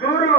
गुरु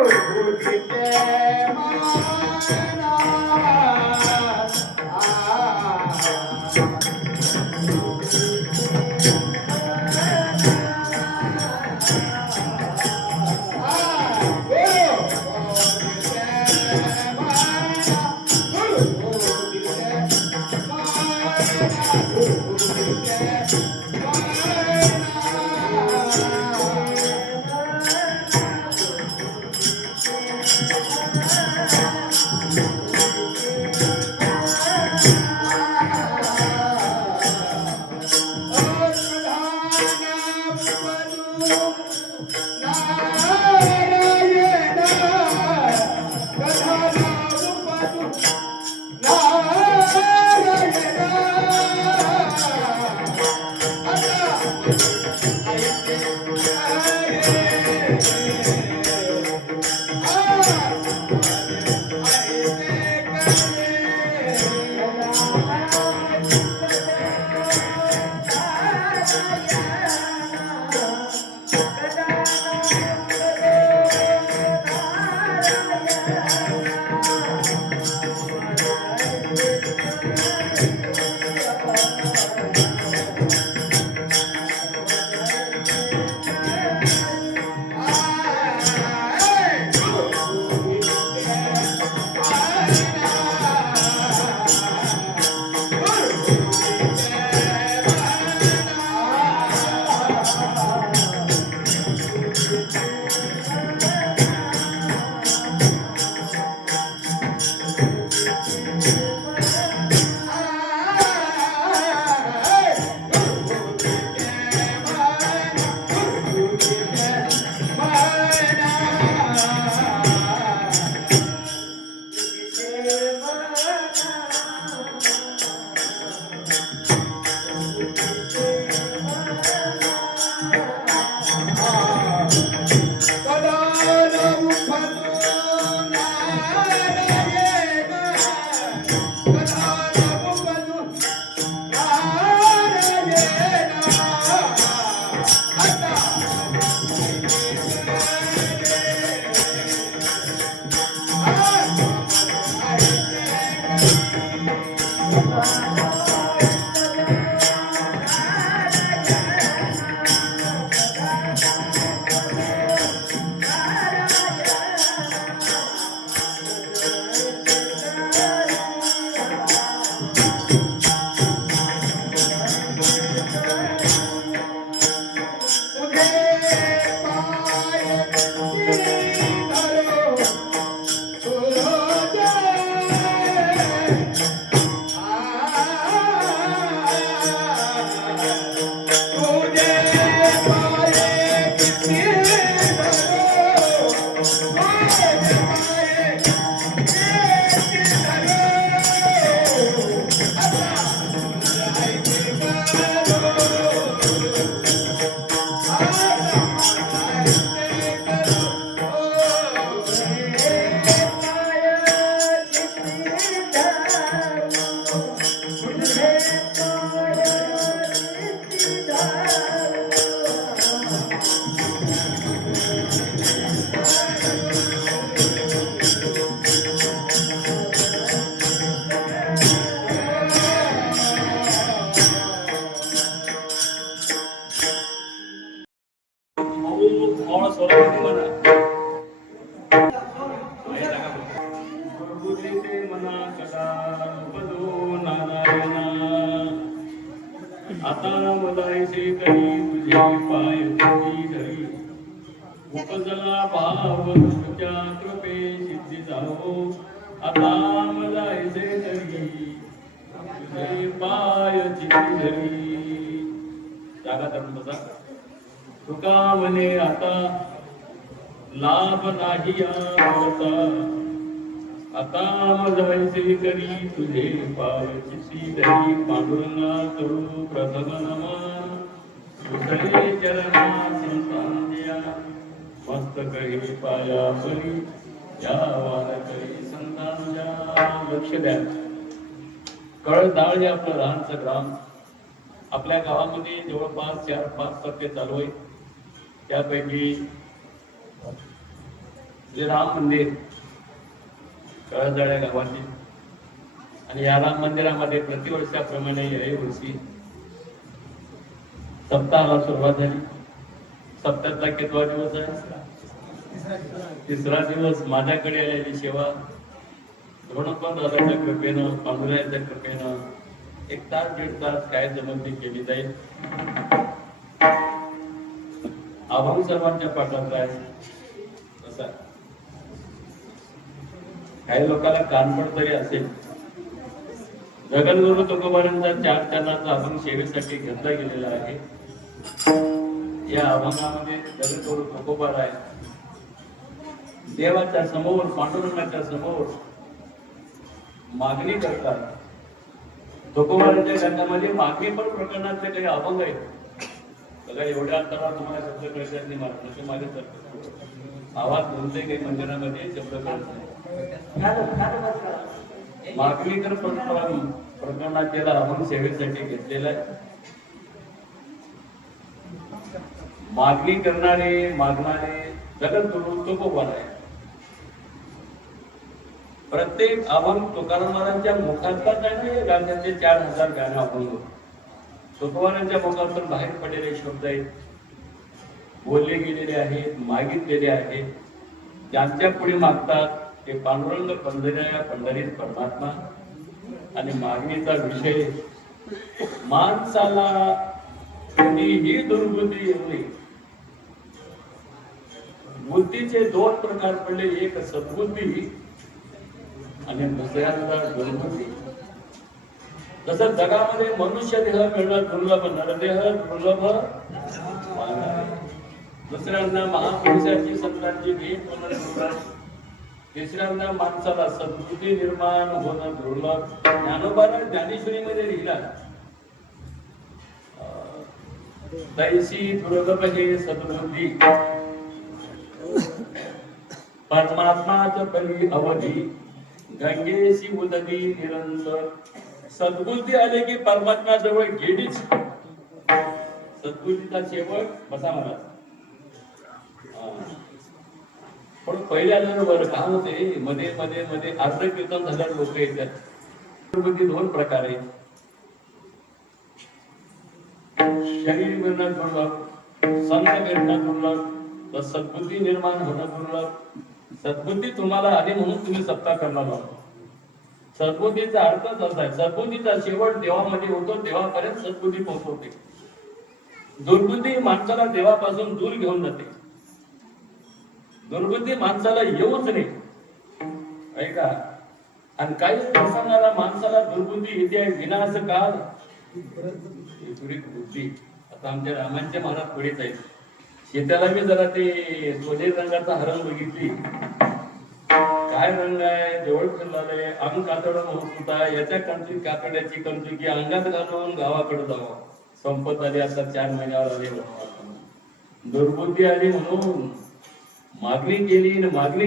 आता मलायचे तरी तुझे पाय धरी उपजला भाव तुझ्या कृपे सिद्धी जावो आता मलायचे तरी तुझे पाय धरी जागा धरून बसा तुका म्हणे आता लाभ नाही आता आता मजायचे करी तुझे पावची धरी पांडुरंगा करू प्रथम नमन दुसरे चरणा संतांद्या मस्तक हे पाया परी या वारकरी संतांच्या लक्ष द्या. कळदाळ हे आपलं लहानचं ग्राम आपल्या गावामध्ये जवळपास 4-5 चालू आहे. त्यापैकी जे राम मंदिर कळदाळ या गावातील आणि या राम मंदिरामध्ये प्रतिवर्षाप्रमाणे याही वर्षी सप्ताहाला सुरुवात झाली. सप्त्यातला कितवा दिवस आहे? तिसरा दिवस. माझ्याकडे आलेली सेवा दादाच्या कृपेनं पांडुरंगाच्या कृपेनं 1 तास 1.5 तास काय जमत ती केली जाईल. आभार सर्वांच्या पाठात आहे. काही लोकांना कानपड तरी असेल. जगद्गुरु तुकोबारांचा 4 चरणाचा अभंग सेवेसाठी घेतला गेलेला आहे. या अभंगामध्ये जगद्गुरु तुकोबार आहे. देवाच्या समोर पांडुरंगाच्या समोर मागणी करतात. तुकोबारांच्या ग्रंथामध्ये मागणी पण प्रकरणातले काही अभंग आहेत. बघा एवढ्या अंतरावर तुम्हाला शब्द कळतात नाही महाराज माझे आवाज बोलते काही मंदिरामध्ये शब्द कळत नाही. मागणी तर प्रकरणात अभंग सेवेसाठी घेतलेला आहे. मागणी करणारे मागणारे जगद्गुरु तुकोबार आहे. प्रत्येक अभंग तुकाराम महाराजांच्या मुखातला नाही. गाण्याचे 4000 गाणं अभंग तुकोबारांच्या मुखातून बाहेर पडलेले शब्द आहेत. बोलले गेलेले आहेत, मागितलेले आहेत. ज्यांच्या पुढे मागतात ते पांडुरंग पंढऱ्या पंढरीत परमात्मा. आणि मागणीचा विषय माणसाला कोणीही दुर्बुद्धी येऊ नये. बुद्धीचे 2 प्रकार पडले. एक सद्बुद्धी आणि दुसऱ्यांदा दुर्बुद्धी. तसं जगामध्ये मनुष्य देह मिळणं दुर्लभ, नरदेह दुर्लभ. दुसऱ्यांदा महापुरुषाची संतांची भेट होणं दुर्लभ. तिसऱ्यांदा माणसाला सद्बुद्धी निर्माण होणं दुर्लभ. ज्ञानोबाला ज्ञानेश्वरीमध्ये लिहिला तैसी दुर्लभ हे सद्बुद्धी परमात्माच परी अवधी गंगेशी उदगी निरंतर. सद्बुद्धी आले की परमात्मा जवळ गेलीच. सद्बुद्धीचा शेवट बसा मला. पण पहिल्या वर काय होते मध्ये मध्ये मध्ये अर्ध कीर्तन झाल्यावर लोक येतात. दुर्बुद्धी दोन प्रकार आहेत. शरीर मिळणं दुर्लभ, संत भेटणं दुर्लभ, तर सद्बुद्धी निर्माण होणं दुर्लभ. सद्बुद्धी तुम्हाला आली म्हणून तुम्ही सत्ता करणार आहात. सद्बुद्धीचा अर्थच असा आहे, सद्बुद्धीचा शेवट देवामध्ये होतो, देवापर्यंत सद्बुद्धी पोहोचवते. दुर्बुद्धी माणसाला देवापासून दूर घेऊन जाते. दुर्बुद्धी माणसाला येऊच नाही, ऐका. आणि काही प्रसंगाला माणसाला दुर्बुद्धी येते, विनाश काल बुद्धी. आता आमच्या रामांचे महाराज पुढेच आहेत. शेताला मी जरा ते सोनेरी रंगाचा हरण बघितली. काय रंग आहे, जवळ फिरलाय, अंग कातडं होता, याच्या कंची कातड्याची कंची की अंगात घालून गावाकडे जावं. संपत आली, आता 4 महिन्यावर आले. दुर्बुद्धी आली म्हणून मागणी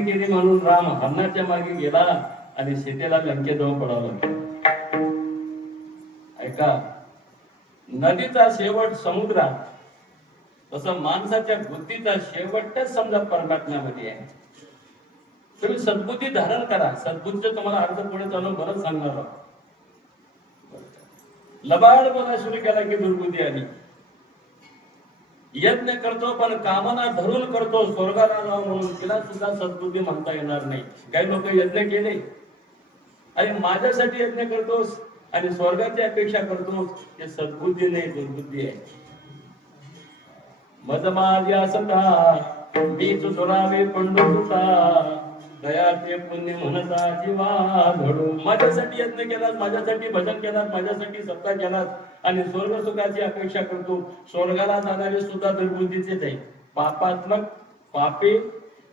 केली म्हणून राम हरणाच्या मागे गेला आणि सीतेला लंकेजवळ पडावं. ऐका, नदीचा शेवट समुद्रात, तसं माणसाच्या बुद्धीचा शेवटच समजा परमात्म्यामध्ये आहे. तुम्ही सद्बुद्धी धारण करा. सद्बुद्धीचं तुम्हाला अर्थ पुढे चालून बरंच सांगणार आहोत. लबाड बोला सुरू केला की दुर्बुद्धी आली. यज्ञ करतो पण कामना धरून करतो, स्वर्गाला जाऊ म्हणून, तिला सुद्धा सद्बुद्धी म्हणता येणार नाही. काही लोक यज्ञ केले आणि माझ्यासाठी यज्ञ करतोस आणि स्वर्गाची अपेक्षा करतोस, हे सद्बुद्धी नाही, दुर्बुद्धी आहे. मज माझी असता मीच सोडावे पंडुता, दयाचे पुण्य म्हणता जीवा घडू. माझ्यासाठी यज्ञ केलास, माझ्यासाठी भजन केलास, माझ्यासाठी सत्ता केलास आणि स्वर्ग सुखाची अपेक्षा करतो. स्वर्गाला जाणारे सुद्धा दुर्बुद्धीचेच आहे. पापात्मक पापे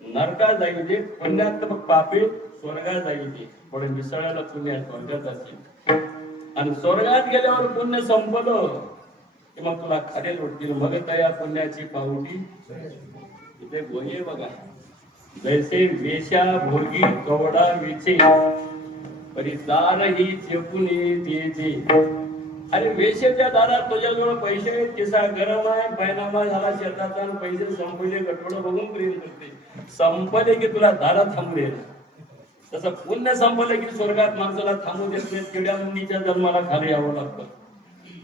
नरका जायचे, पुण्यात्मक पापे स्वर्गात जायचे. पण मिसळायला पुण्य स्वर्गात असेल आणि स्वर्गात गेल्यावर पुण्य संपलं की मग तुला खाली लोटतील. मग त्या पुण्याची पावटी इथे गोये बघा. जैसे वेशा भोगी कवडा वेचे, परिदार ही चेपून येते. अरे वेशेच्या दारात तुझ्याजवळ पैसे आहेत, किसा गरम आहे, पैनामा झाला शेताचा, पैसे संपले, गटवडं बघून प्रेम करते. संपले की तुला दारात थांबले. तसं पुण्य संपलं की स्वर्गात माणसाला थांबू देत नाही. किड्या मुंडीच्या जन्माला खाली यावं लागतं.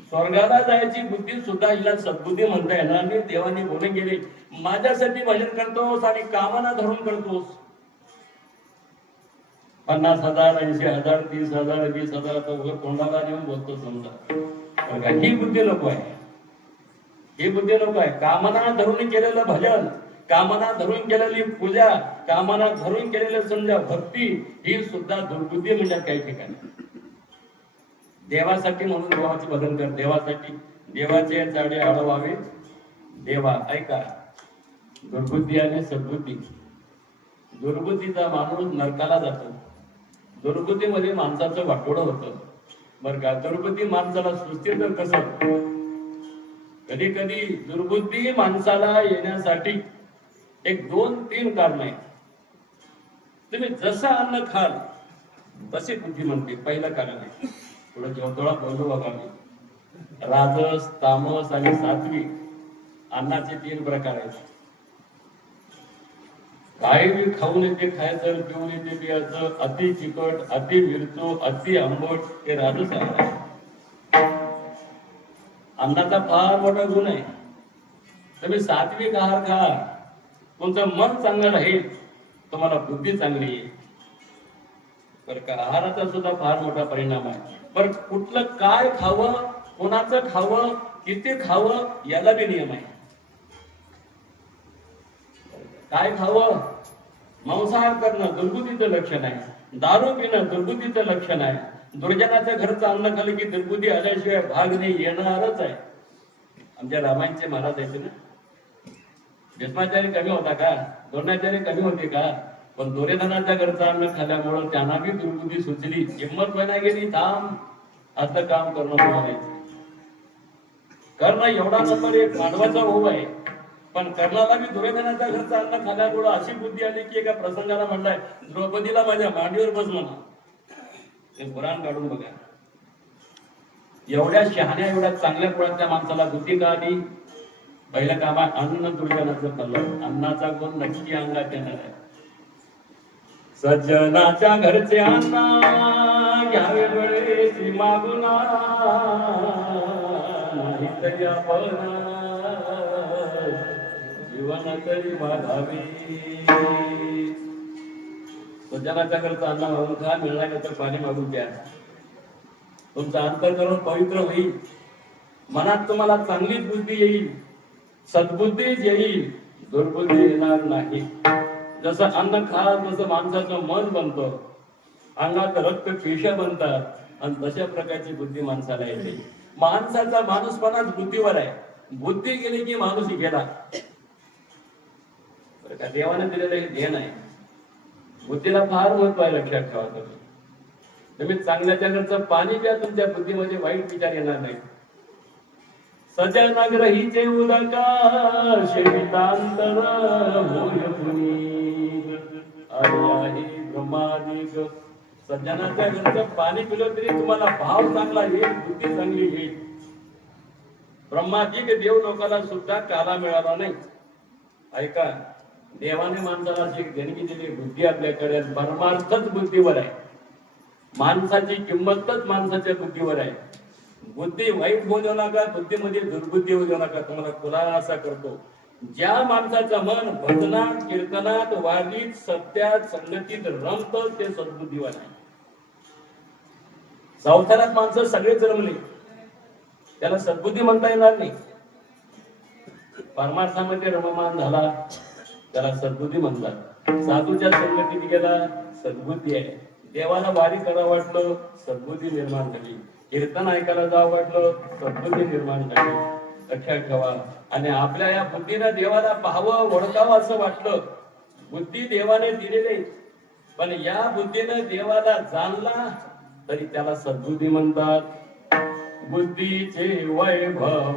स्वर्गाला जायची बुद्धी सुद्धा हिला सद्बुद्धी म्हणता येणार नाही. देवाने बोलून गेले, माझ्यासाठी भजन करतोस आणि कामना धरून करतोस. 50,000, 80,000, 30,000, 20,000 तर तोंडाला नेऊन बोलतो समजा. ही बुद्धी नको आहे, ही बुद्धी नको आहे. कामना धरून केलेलं भजन, कामना धरून केलेली पूजा, कामना धरून केलेलं समजा भक्ती, ही सुद्धा दुर्बुद्धी म्हणजे काही ठिकाणी. देवासाठी म्हणून देवाचे भजन कर, देवासाठी, देवाचे झाडे आळवावे देवा. ऐका, दुर्बुद्धी आणि सद्बुद्धी. दुर्बुद्धीचा माणूस नरकाला जातो. दुर्बुद्धीमध्ये माणसाचं वाटोळं होतं बरं का. दुर्बुद्धी माणसाला सुस्थिर तर कसं. कधी कधी दुर्बुद्धी माणसाला येण्यासाठी 1, 2, 3 कारण आहेत. तुम्ही जसं अन्न खाल तशी बुद्धी म्हणते, पहिलं कारण आहे. थोडं जेवढा बोललो बघा मी. राजस, तामस आणि सात्विक अन्नाचे 3 प्रकार आहेत. काही बी खाऊन येते खायचं, पिऊन येते पियाचं, अति चिकट, अति मिरचू, अति आंबट, हे राजस आहे. अन्नाचा फार मोठा गुण आहे. तुम्ही सात्विक आहार खा, तुमचं मन चांगलं राहील, तुम्हाला बुद्धी चांगली येईल बरं का. आहाराचा सुद्धा फार मोठा परिणाम आहे. पण कुठलं काय खावं, कोणाचं खावं, किती खावं, याला बी नियम आहे. काय खावं, मांसाहार करणं दुर्बुद्धीचं लक्षण आहे. दारू पिणं दुर्बुद्धीचं लक्षण आहे. दुर्जनाच्या घरचं अन्न खाल्लं की दुर्बुद्धी आल्याशिवाय भाग नाही, येणारच आहे. आमच्या रामायणचे महाराज आहेत ना, भीष्माचार्य कमी होता का, द्रोणाचार्य कमी होते का, पण दुर्योधनाच्या घरचं अन्न खाल्ल्यामुळं त्यांना बी दुर्बुद्धी सुचली. हिंमत व्हायला गेली, थांब, असं काम करणं म्हणायचं. कर्ण एवढा नंबर 1 मानवाचा होऊ आहे, पण कर्णाला बी दुर्योधनाच्या घरचं अन्न खाल्ल्यामुळं अशी बुद्धी आली की एका प्रसंगाला म्हणलाय, द्रौपदीला माझ्या मांडीवर बस म्हणा. हे पुराण काढून बघा. एवढ्या शहाण्या, एवढ्या चांगल्या कुळातल्या माणसाला बुद्धी का आली. पहिलं काम आहे अन्न दुर्जनाचं खाल्लं. अन्नाचा गुण नक्की अंगात येणार आहे. सज्जनाच्या घरचे अन्न घ्यावे वेळेसी मागुना नाही तरी आपण जीवन तरी वाढावे. सज्जनाच्या करता अन्न मागून खा, मिळणार तर पाणी मागून घ्या. तुमचा अंतःकरण पवित्र होईल, मनात तुम्हाला चांगलीच बुद्धी येईल, सद्बुद्धीच येईल, दुर्बुद्धी येणार नाही. जसं अन्न खा तसं माणसाचं मन बनतं, अंगात रक्त पेशा बनतात आणि तशा प्रकारची बुद्धी माणसाला येते. माणसाचा माणूसपणाच बुद्धीवर आहे. बुद्धी गेली की माणूस गेला. देवाने दिलेलं हे ध्येय आहे. बुद्धीला फार महत्व आहे, लक्षात ठेवा. तुम्ही चांगल्याच्या घरचं पाणी प्या, तुमच्या बुद्धीमध्ये वाईट विचार येणार नाही. सजनग्रहीचे उदका शेवितांतर होय पुनीत आहे ब्रह्मादिक. सज्जनाच्या घरचं पाणी पिलं तरी तुम्हाला भाव चांगला येईल, बुद्धी चांगली येईल. ब्रह्मादिक देव लोकांना सुद्धा काला मिळाला नाही. ऐका, देवाने माणसाला अशी देणगी दिली बुद्धी आपल्याकडे. परमार्थच बुद्धीवर आहे. माणसाची किंमतच माणसाच्या बुद्धीवर आहे. बुद्धी वाईट होऊ देऊ नका, बुद्धीमध्ये दुर्बुद्धी होऊ देऊ नका. तुम्हाला खुलासा करतो, ज्या माणसाचं मन भजनात, कीर्तनात, वारीत, सत्यात, संगतीत रमतं ते सद्बुद्धीवर आहे. संसारात माणसं सगळेच रमले, त्याला सद्बुद्धी म्हणता येणार नाही. परमार्थामध्ये रममान झाला त्याला सद्बुद्धी म्हणतात. साधूच्या संगतीत गेला, सद्बुद्धी आहे. देवाला वारी करावं वाटलं, सद्बुद्धी निर्माण झाली. कीर्तन ऐकायला जावं वाटलं, सद्बुद्धी निर्माण झाली. लक्षात ठेवा. आणि आपल्या या बुद्धीनं देवाला पाहावं, ओळखावं असं वाटलं, बुद्धी देवाने दिलेली, पण या बुद्धीनं देवाला जाणला तरी त्याला सद्बुद्धी म्हणतात. बुद्धीचे वैभव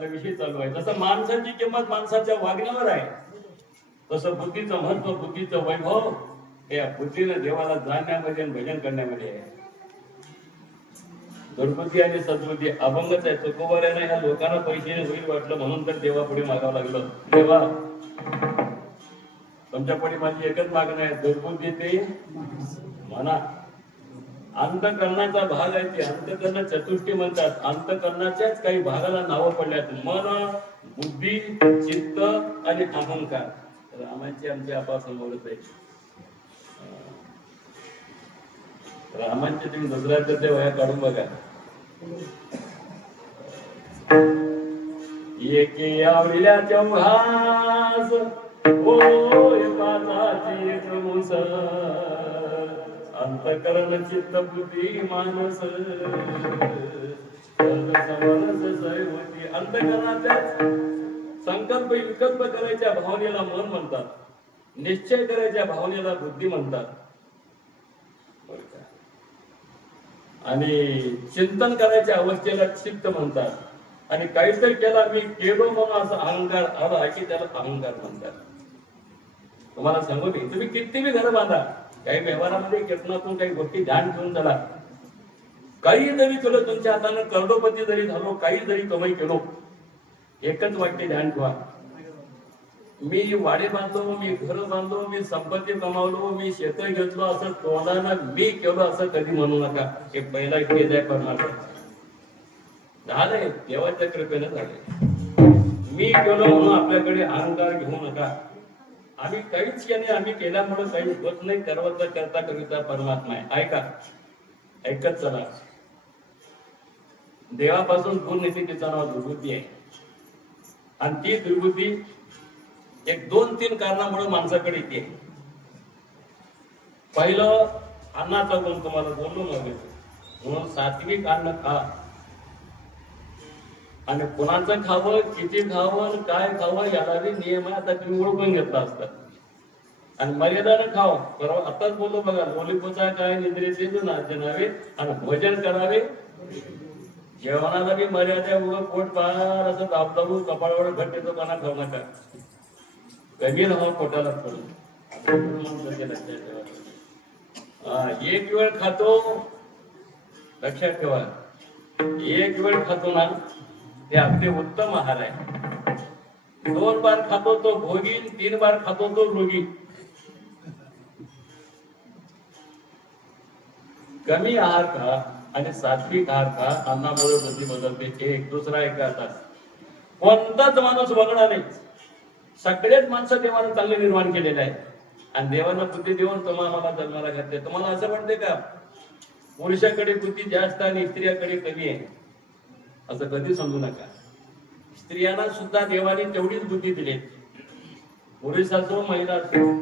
विषय चालू आहे. जसं माणसाची किंमत माणसाच्या वागण्यावर आहे, तसं बुद्धीचं महत्व, बुद्धीचं वैभव या बुद्धीनं देवाला जाणण्यामध्ये आणि भजन करण्यामध्ये आहे. दुर्बुद्धी आणि सद्बुद्धी अभंगच आहे. तुकोबाऱ्याने ह्या लोकांना पैसे होईल वाटलं म्हणून तर देवा पुढे मागावं लागलं. देवा, तुमच्या पुढे माझी एकच मागणं आहे, दुर्बुद्धी ते म्हणा. अंतकरणाचा भाग आहे ते अंतकरण चतुष्टी म्हणतात. अंतकरणाच्याच काही भागाला नावं पडल्यात, मन, बुद्धी, चित्त आणि अहंकार. रामाची आमची आपासमोरच आहे. रामांचे तुम्ही दुसऱ्याच्या ते वया काढून बघा. एके आवडल्या चौघास होय पाताची एक मुस अंत अंतःकरण चित्त बुद्धी मानस अंतःकरणाच्याच संकल्प विकल्प करायच्या भावनेला मन म्हणतात, निश्चय करायच्या भावनेला बुद्धी म्हणतात, आणि चिंतन करायच्या अवस्थेला चित्त म्हणतात, आणि काहीतरी केला मी केलो म्हणून असा अहंकार आला की त्याला अहंकार म्हणतात. तुम्हाला सांगू मी, तुम्ही किती बी घर बांधा, काही व्यवहारामध्ये कीर्तनातून काही गोष्टी ध्यान ठेवून चला, काही जरी केलं तुमच्या हातानं करोडपती जरी झालो, काही जरी कमाई केलो, एकच वाक्य ध्यान ठेवा, मी वाडे बांधलो, मी घर बांधलो, मी संपत्ती कमावलो, मी शेत घेतलो, असं तोंडानं मी केलो असं कधी म्हणू नका. हे पहिला केज आहे परमार्थ. झालंय देवाच्या कृपेनं झालंय. मी केलो म्हणून आपल्याकडे अहंकार घेऊ नका. आम्ही काहीच केले, आम्ही केल्यामुळे काही होत नाही. करवता करता करिता परमात्मा आहे. ऐका, ऐकत चला. देवापासून दूर नेते तिचं नाव दुर्बुद्धी आहे, आणि ती दुर्बुद्धी एक 2-3 कारणामुळे माणसाकडे येते. पहिलं, अन्नाचा गुण तुम्हाला बोललो नव्हे, म्हणून सात्विक अन्न खा, आणि कुणाचं खावं, किती खावं, काय खावं याला बी नियम आहे. आता तुम्ही ओळखून घेतला असतात. आणि मर्यादानं खावं. बरोबर आताच बोललो बघा, लोलीपोचा काय निद्रेचे नावे, आणि भोजन करावे. जेवणाला बी मर्यादा, उगं पोट पार असं दाबदाबू कपाळावर घट्ट पाना खाऊ नका. कमी राहावं पोटाला पडून. एक वेळ खातो, लक्षात ठेवा, एक वेळ खातो ना ते अगदी उत्तम आहार आहे. 2 बार खातो तो भोगी, 3 बार खातो तो रोगी. कमी आहार खा आणि सात्विक आहार खा, अन्नामुळे बुद्धी बदलते. एक दुसरा एका तास कोणताच माणूस वगळा नाही. सगळेच माणसं देवानं चांगले निर्माण केलेले आहे, आणि देवानं बुद्धी देऊन तुम्हाला जन्माला घातले. तुम्हाला असं वाटते का पुरुषाकडे बुद्धी जास्त आणि स्त्रियाकडे कमी आहे? असं कधी समजू नका. स्त्रियांना सुद्धा देवाने तेवढीच बुद्धी दिली. पुरुष असो महिला असो,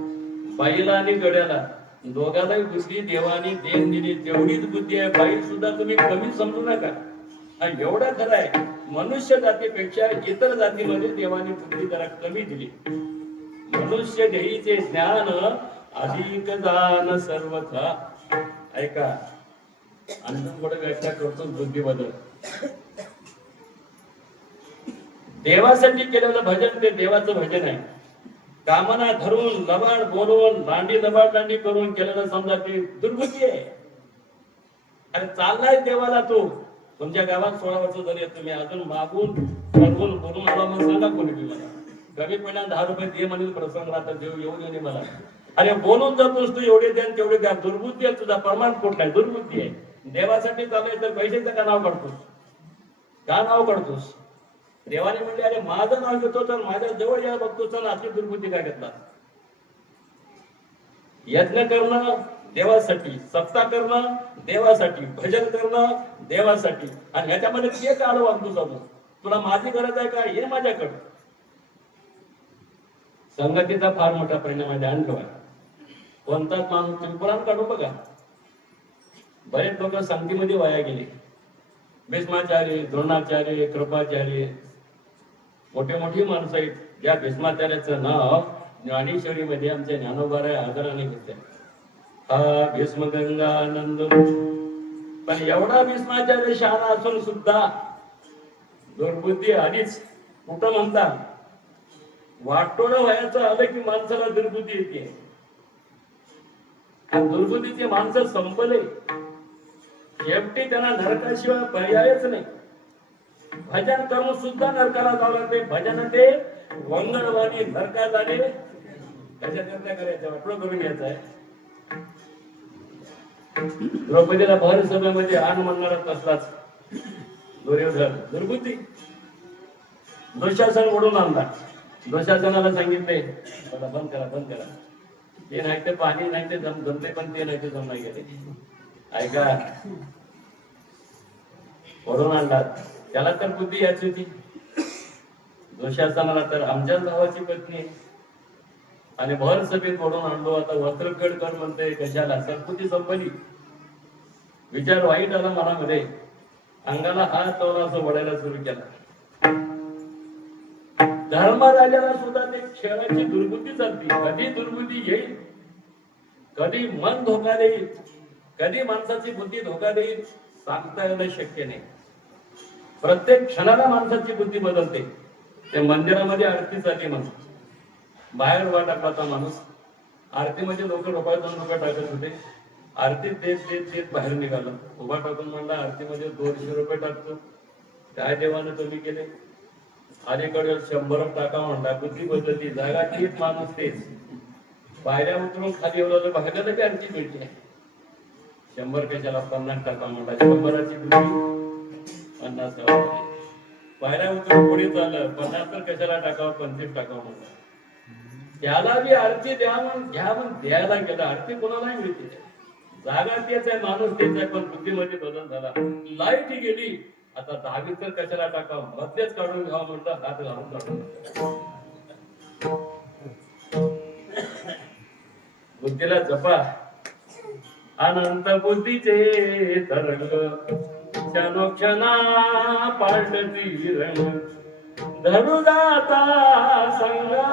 बाईला आणि गड्याला दोघांनाही बुद्धी देवाने देण दिली, तेवढीच बुद्धी आहे. बाई सुद्धा तुम्ही कमी समजू नका. आणि एवढं खरं आहे, मनुष्य जातीपेक्षा इतर जातीमध्ये देवाने बुद्धी जरा कमी दिली. मनुष्य देहीचे ज्ञान अधिक दान सर्वथा. ऐका, आणखी पुढे व्याख्या करतो बुद्धी बदल. देवासाठी केलेलं भजन ते देवाचं भजन आहे. कामना धरून लबाड बोलवून लांडी लबाड दांडी करून केलेलं समजा ते दुर्बुद्धी आहे. आणि चाललाय देवाला तो. तुमच्या गावात 16 वर्ष झाली, तुम्ही अजून मागून करून बोलून आला मग सांगा कोणी मला कमी पडल्या 10 रुपये दे म्हणून प्रसंग राहता, देव येऊन येणे मला. अरे बोलून जातोस तू, एवढे द्या तेवढे द्या. दुर्बुद्धी आहे तुझा, प्रमाण कुठला आहे? दुर्बुद्धी आहे. देवासाठी चाललाय तर पैशाचं का नाव काढतोस? का नाव काढतोस? देवाने म्हणले अरे माझं नाव घेतो तर माझ्या जवळ या बघतो, तर अशी दुर्बुद्धी काय घेतला? यज्ञ करणं देवासाठी, सत्ता करणं देवासाठी, भजन करणं देवासाठी, आणि ह्याच्यामध्ये ते काळ वागतो जातो. तुला माझी गरज आहे का? हे माझ्याकडे. संगतीचा फार मोठा परिणाम आहे, ध्यान ठेवा. कोणताच माणूस, तुम्ही पुराण काढू बघा, बरेच लोक संगतीमध्ये वाया गेले. भीष्माचार्य, द्रोणाचार्य, कृपाचार्य, मोठे मोठी माणसं आहेत. ज्या भीष्माचार्याचं नाव ज्ञानेश्वरीमध्ये आमच्या ज्ञानोबाराय आदराने घेतले. हा भीष्म गंगानंद. पण एवढा भीष्माचार्य शहाणा असून सुद्धा दुर्बुद्धी आधीच. कुठं म्हणता, वाटोळं व्हायचं आलं की माणसाला दुर्बुद्धी येते. दुर्बुद्धीचे माणसं संपले, शेवटी त्यांना नरकाशिवाय पर्यायच नाही. भजन करून सुद्धा नरकाला जावं लागते. भजन ते वंगळवाणी नरकात आले. कशाकरता करायचं? वाटोळं करून घ्यायचं आहे. द्रौपदीला भर सभेमध्ये आण म्हणणारा तसलाच दुर्योधन, दुर्बुद्धी. दुःशासन ओढून आणला. दुःशासनाला सांगितले बंद करा, बंद करा. ते नाही ते पाणी नाही ते जमते, पण ते नाही ते जम नाही गेले. ऐका, ओढून आणला. त्याला तर बुद्धी याची होती. दुःशासनाला तर आमच्याच भावाची पत्नी आहे, आणि भर सभेत ओढून आणलो. आता वस्त्रकड कर म्हणते, कशाला? संपत्ती संपली. विचार वाईट आला मनामध्ये, अंगाला हात लावून असं वडायला सुरू केला. धर्मराजाला सुद्धा ते खेळाची दुर्बुद्धी चालती. कधी दुर्बुद्धी येईल, कधी मन धोका देईल, कधी माणसाची बुद्धी धोका देईल, सांगता येणं शक्य नाही. प्रत्येक क्षणाला माणसाची बुद्धी बदलते. ते मंदिरामध्ये आरती चालली म्हणून बाहेर उभा टाकला होता माणूस. आरतीमध्ये लोक रुपये 2 रुपये टाकत होते. आरती देत देत देत बाहेर निघालं. उभा टाकून म्हणला आरतीमध्ये 200 रुपये टाकतो. काय देवानं कमी केले? अलीकडे 100 टाका म्हणला. बुद्धी बदलती. जागा तीच, माणूस तेच. पायऱ्या उतरून खाली एवढं भागायला की आरती भेटली. 100 कशाला 50 टाका म्हणला. 100ची बुद्धी 50 टाका. पायऱ्या उतरून पुढे चाललं. 50 तर कशाला टाकावं, 25 टाकावं म्हणलं. त्याला बी आरती द्या म्हणून घ्या म्हणून द्यायला गेलं. आरती कोणालाही मिळते. जागा तेच आहे, माणूस तेच आहे, पण बुद्धीमध्ये बदल झाला. लाईट गेली. आता 10 तर कशाला टाकावं, मधलेच काढून घ्यावं म्हणलं. हात घालून काढून बुद्धीला जपा. अनंत बुद्धीचे तरंग क्षणोक्षणा पालटती रंग. धरू जाता संगा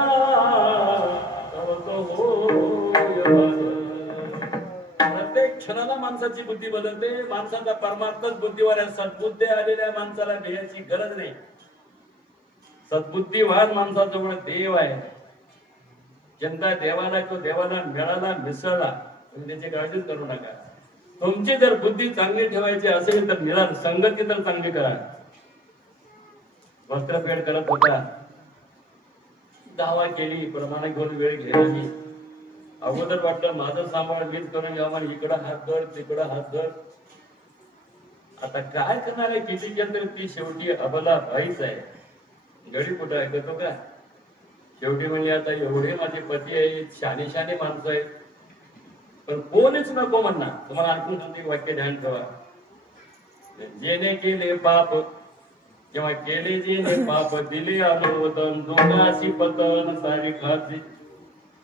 प्रत्येक क्षणाला माणसाची बुद्धी बदलते. माणसाचा परमार्थच बुद्धीवर आहे. सद्बुद्धी आलेल्या माणसाला देहाची गरज नाही. सद्बुद्धीवान माणसाजवळ देव आहे. ज्यांना देवाला किंवा देवाला मिळाला मिसळला, तुम्ही त्याची काळजीच करू नका. तुमची जर बुद्धी चांगली ठेवायची असेल तर मिळाल संगती तर चांगली करा. वस्त्रपेड करत होता, दावा केली, प्रमाणे घेऊन वेळ घ्यायची. अगोदर वाटलं माझं सांभाळ मीच करून घ्यावा, इकडं हात धर तिकडं हात धर. आता काय करणार आहे? किती केलं तरी ती शेवटी अबला बाईच आहे. गडी कुठं ऐकतो का? शेवटी म्हणजे आता एवढे माझे पती आहेत, शाने शाने माणसं आहेत, पण कोणीच नको म्हणणार. तुम्हाला आणखून सांगते वाक्य ध्यान ठेवा. जेने केले पाप, जेव्हा केले जेने पाप, दिले अनुवतन दोघाशी पतन सारी खाती.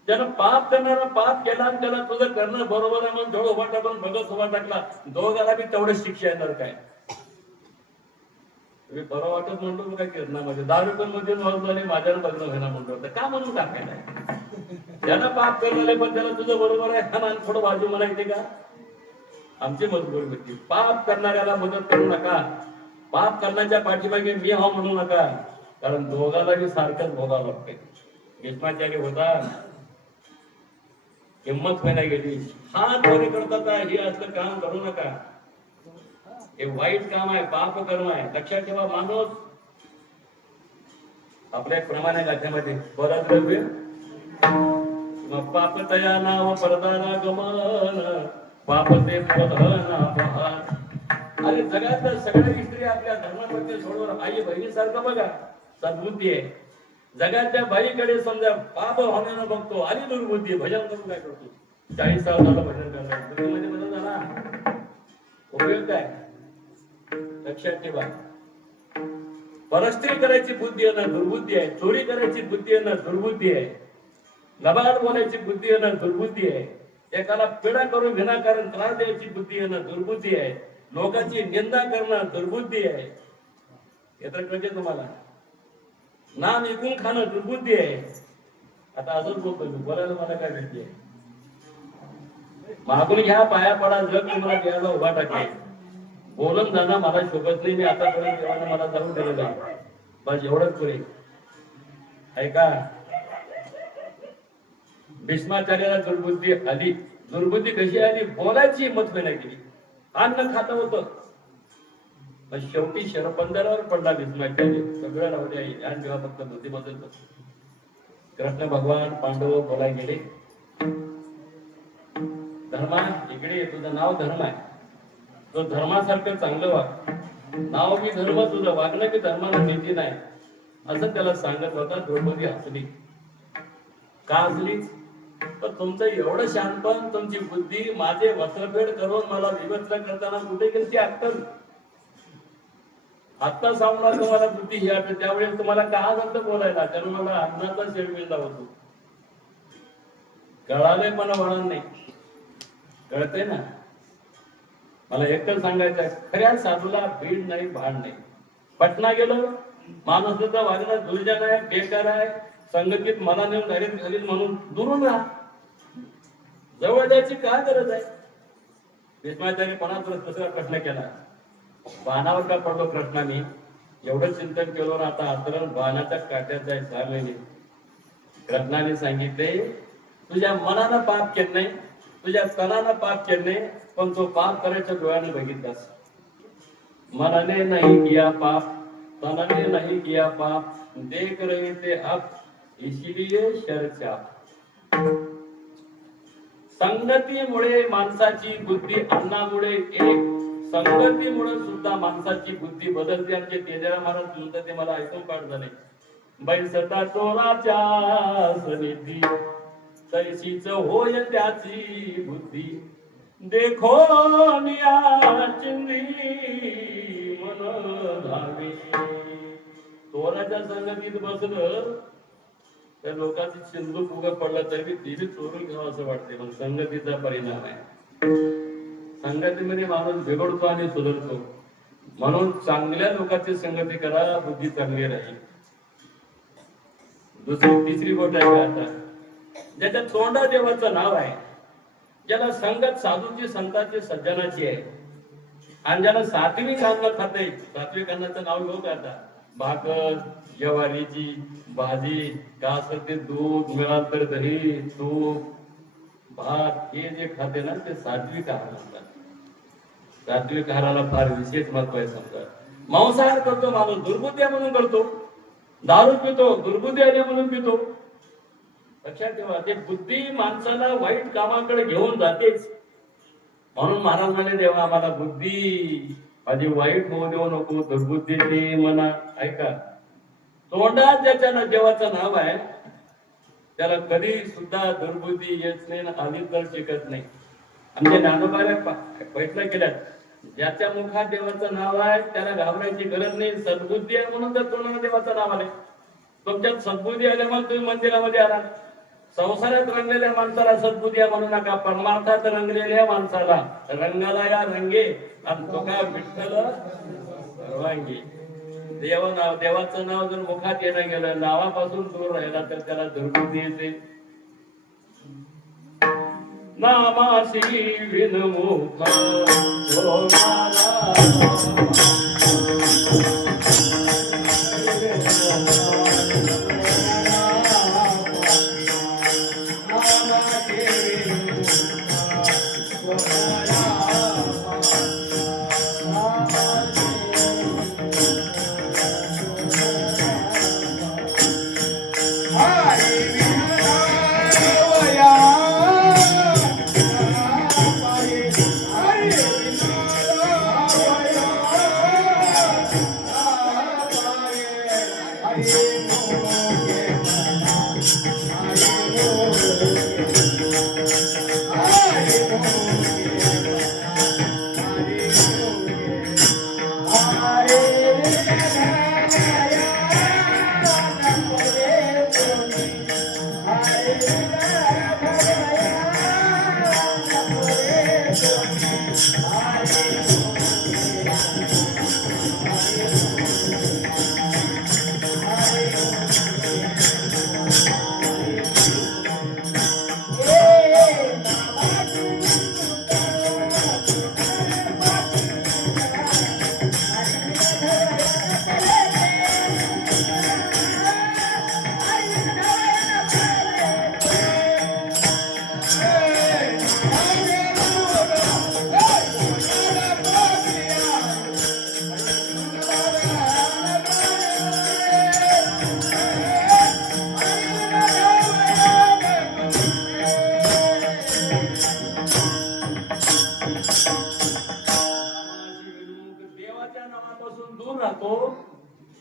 ज्यानं पाप करणारा पाप केला आणि त्याला तुझं करणं बरोबर आहे म्हणून डोळ उभा टाकून बघत उभा टाकला, दोघाला बी तेवढं शिक्षा येणार काय? तुम्ही बरं वाटत म्हणतो काय कीर्तनामध्ये 10 रुपयांमध्ये झाले माझ्यानं लग्न व्हायला म्हणतो, का म्हणून टाकायला? त्यानं पाप करणारे पण त्याला तुझं बरोबर आहे हा थोडं बाजू म्हणायचे का? आमची मजबुरी होती. पाप करणाऱ्याला मदत करू नका. पाप करण्याच्या पाठीमागे मी हा म्हणू नका, कारण दोघाला बी सारखंच भोगावं लागते. भीष्माचार्य होता, हिंमत व्हायला गेली. हात वर करतात हे असलं काम करू नका. हे वाईट काम आहे, पाप कर्म आहे. लक्षात ठेवा. माणूस आपल्या प्रमाणे गाठ्यामध्ये परद्रव्य पाप तया नाव परदाना गमन पाप ते प्रधाना पहार. अरे जगातल्या सगळ्या स्त्री आपल्या धर्मपत्नी सोडून आई बहिणीसारखं बघा, सद्बुद्धी आहे. जगाच्या बाईकडे समजा पाप होण्यानं बघतो आणि दुर्बुद्धी. भजन करून काय करतो? 40 साल झालं भजन करणार, बुद्धीमध्ये बदल झाला, उपयोग काय? लक्षात ठेवा. परस्त्री करायची बुद्धी आहे ना दुर्बुद्धी आहे. चोरी करायची बुद्धी आहे ना दुर्बुद्धी आहे. लबाड बोलायची बुद्धी आहे ना दुर्बुद्धी आहे. एकाला पीडा करून विनाकारण त्रास द्यायची बुद्धी आहे ना दुर्बुद्धी आहे. लोकांची निंदा करणं दुर्बुद्धी आहे. येतं कळते तुम्हाला? नाम ऐकून खाणं दुर्बुद्धी आहे. आता अजून बोलतो मी, बोलायला मला काय भीती आहे? मागून घ्या, पाया पडा, जग तुम्हाला द्यायला उभा टाकेल. बोलून जाणं मला शोभत नाही. मी आतापर्यंत देवानं मला जाऊन दिलेलं आहे. बस एवढंच पुरे. ऐका, भीष्माचार्याला दुर्बुद्धी आली. दुर्बुद्धी कशी आली? बोलायची हिंमत नाही केली. अन्न खात होतं, पण शेवटी शरपंजरावर पडला भीष्माचार्य. सगळं राहू द्या, ध्यान जेव्हा फक्त बुद्धी बदलतो. कृष्ण भगवान पांडव बोलाय गेले, धर्मा इकडे, तुझं नाव धर्म आहे, तो धर्मासारखं चांगलं वाग. नाव बी धर्म, तुझं वागणं बी धर्माला भीती नाही, असं त्याला सांगत होता. द्रौपदी हसली. का हसलीच? तर तुमचं एवढं शांतपण, तुमची बुद्धी माझे वस्त्रभेद करून मला विवस्त्र करताना कुठे गेली ती अक्कल? आत्ता सांगणार तुम्हाला बुद्धी ही आठवते, त्यावेळेस तुम्हाला का नंतर बोलायला? त्यानं मला अन्नाचा शेड मिळला होतो. कळाले पण वळण नाही. कळते ना? मला एकच सांगायचं आहे, खऱ्या साधूला भीड नाही, भाड नाही. पटना गेलो, माणसाचा वाजला दुर्जन आहे, बेकार आहे, संगतीत मला नेऊन डायरेक्ट घालील म्हणून दुरून राहा. जवळ द्यायची काय गरज आहे? भीष्माचार्य 50 वर्ष दुसरा प्रश्न केला, बाणावर का पडलो कृष्णाने? एवढं चिंतन केलं ना, आता आचरण बाणाच्या काट्याचा आहे 6 महिने. कृष्णाने सांगितले, तुझ्या मनानं पाप केलं नाही, तुझ्या तनानं पाप केलं नाही, पण तो पाप करायच्या डोळ्याने बघितलास. मनाने नहीं किया पाप, तनाने नहीं किया पाप, देख रहे थे अब इसीलिए शर्चा. संगतीमुळे माणसाची बुद्धी, अन्नामुळे एक, संगतीमुळे सुद्धा माणसाची बुद्धी बदलते. आमचे तेजाराम महाराज म्हणतात, ते मला ऐकून पाठ झाले, बैसता चोराच्या सनिधी, तैसीच होय त्याची बुद्धी, देखो निया चिंदी मन धावे. चोराच्या संगतीत बसलं तर लोकांची चिंदू फुगा पडला तरी तिने चोरून घ्यावं असं वाटते. पण संगतीचा परिणाम आहे, संगतीमध्ये माणूस बिघडतो आणि सुधारतो. म्हणून चांगल्या लोकांची संगती करा, बुद्धी चांगली राहील. तिसरी गोष्ट आहे का, आता ज्याच्या तोंडा देवाचं नाव आहे, ज्याला संगत साधूची, संतांची, सज्जनाची आहे, आणि ज्याला सात्विक अन्न खाते, सात्विक अन्नाचं नाव घेऊ का आता? भाकर, ज्वारीची भाजी, का असेल ते, दूध मिळाल तर दही, तूप, भात, हे जे खाते ना ते सात्विक आहार म्हणतात. सात्विक आहाराला फार विशेष महत्व आहे. समजा मांसाहार करतो माणूस, दुर्बुद्धी म्हणून करतो. दारू पितो, दुर्बुद्धी आली म्हणून पितो. लक्षात ठेवा, ते बुद्धी माणसाला वाईट कामाकडे घेऊन जातेच. म्हणून महाराज म्हणे, देवा आम्हाला बुद्धी माझी वाईट होऊ देऊ नको, दुर्बुद्धी दे म्हणा. ऐका, तोंडात ज्याच्या देवाचं नाव आहे त्याला कधी सुद्धा दुर्बुद्धी येत नाही, आली तर शिकत नाही. आमच्या ज्ञानोबाला बैठला केल्यात, ज्याच्या मुखात देवाचं नाव आहे त्याला घाबरायची गरज नाही. सद्बुद्धी आहे म्हणून तर तोंडाला देवाचं नाव आले. तुमच्यात सद्बुद्धी आल्या म्हणून तुम्ही मंदिरामध्ये आला. संसारात रंगलेल्या माणसाला सद्बुद्धी म्हणू नका, परमार्थात रंगलेल्या माणसाला रंगाला या रंगे, आणि तो काय विठ्ठल सर्वांगी. देवाचं नाव जर मुखात येणं गेलं, नावापासून दूर राहिला तर त्याला दुर्बुद्धी येते. नामासी विनमुख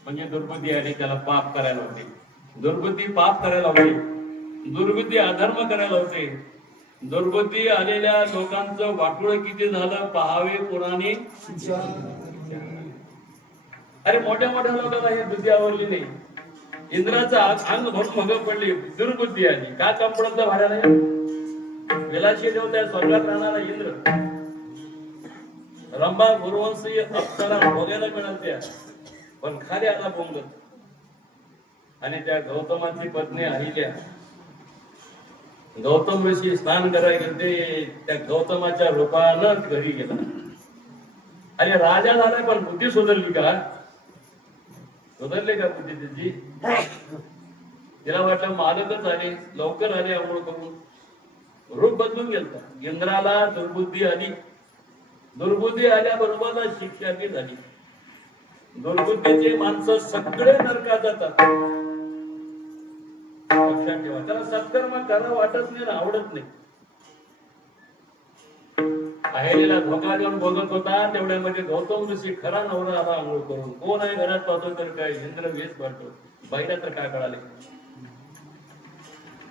म्हणजे दुर्बुद्धी आली, त्याला पाप करायला होते. दुर्बुद्धी पाप करायला होते, दुर्बुद्धी अधर्म करायला होते. दुर्बुद्धी आलेल्या लोकांचं वाटोळ किती झालं पहावे पुराणे. अरे मोठ्या मोठ्या लोकांना ही बुद्धी आवडली नाही. इंद्राचा अंग भरून मग पडली, दुर्बुद्धी आली. का कंपडत भाड्याला विलाशी देवता स्वर्गात राहणारा इंद्र रंभा गुरुवंशी अप्सरा बघायला मिळाल्या, पण खाली आला बोंगत. आणि त्या गौतमाची पत्नी अहिल्या, गौतम ऋषी स्नान करायला गेले, त्या गौतमाच्या रूपानं घरी गेला. अरे राजा झाला पण बुद्धी सुधारली का? सुधारले का बुद्धी त्याची? तिला वाटलं मालकच आले, लवकर आले अंघोळ करून, रूप बदलून गेलता. इंद्राला दुर्बुद्धी आली, दुर्बुद्धी आल्याबरोबर शिक्षा बी झाली. दुर्बुद्धीचे माणसं सगळे नरकात जातात. लक्षात ठेवा, त्याला सत्कर्म करा वाटत नाही ना, आवडत नाही. अहिलेला धोका देऊन बघत होता, तेवढ्यामध्ये गौतम ऋषी खरा नवरा आला अंघोळ करून. कोण आहे घरात पाहतो तर काय इंद्र वेश पाहतो. बाईला तर काय कळाले?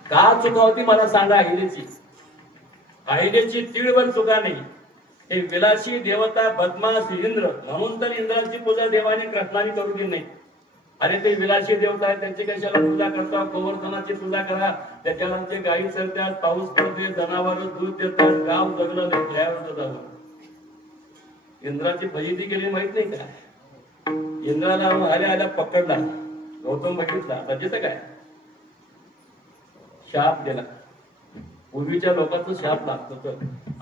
का चुका होती मला सांगा अहिलेची? अहिलेची तीळभर चुका नाही. हे विलासी देवता बदमाश इंद्र, म्हणून तर इंद्राची पूजा देवाने कृष्णाने करू दिली नाही. अरे ते विलासी देवता आहे, त्यांची कशाला पूजा करता? गोवर्धनाची पूजा करा, त्याच्याला ते गायी चरतात, पाऊस पडते, जनावर दूध देतात, गाव जगलं नाही. त्यावर जावं इंद्राची फजिती केली माहित नाही का? इंद्राला आल्या आल्या पकडला, गौतम बघितला, म्हणजे काय शाप दिला. पूर्वीच्या लोकांचं शाप लागतो. तर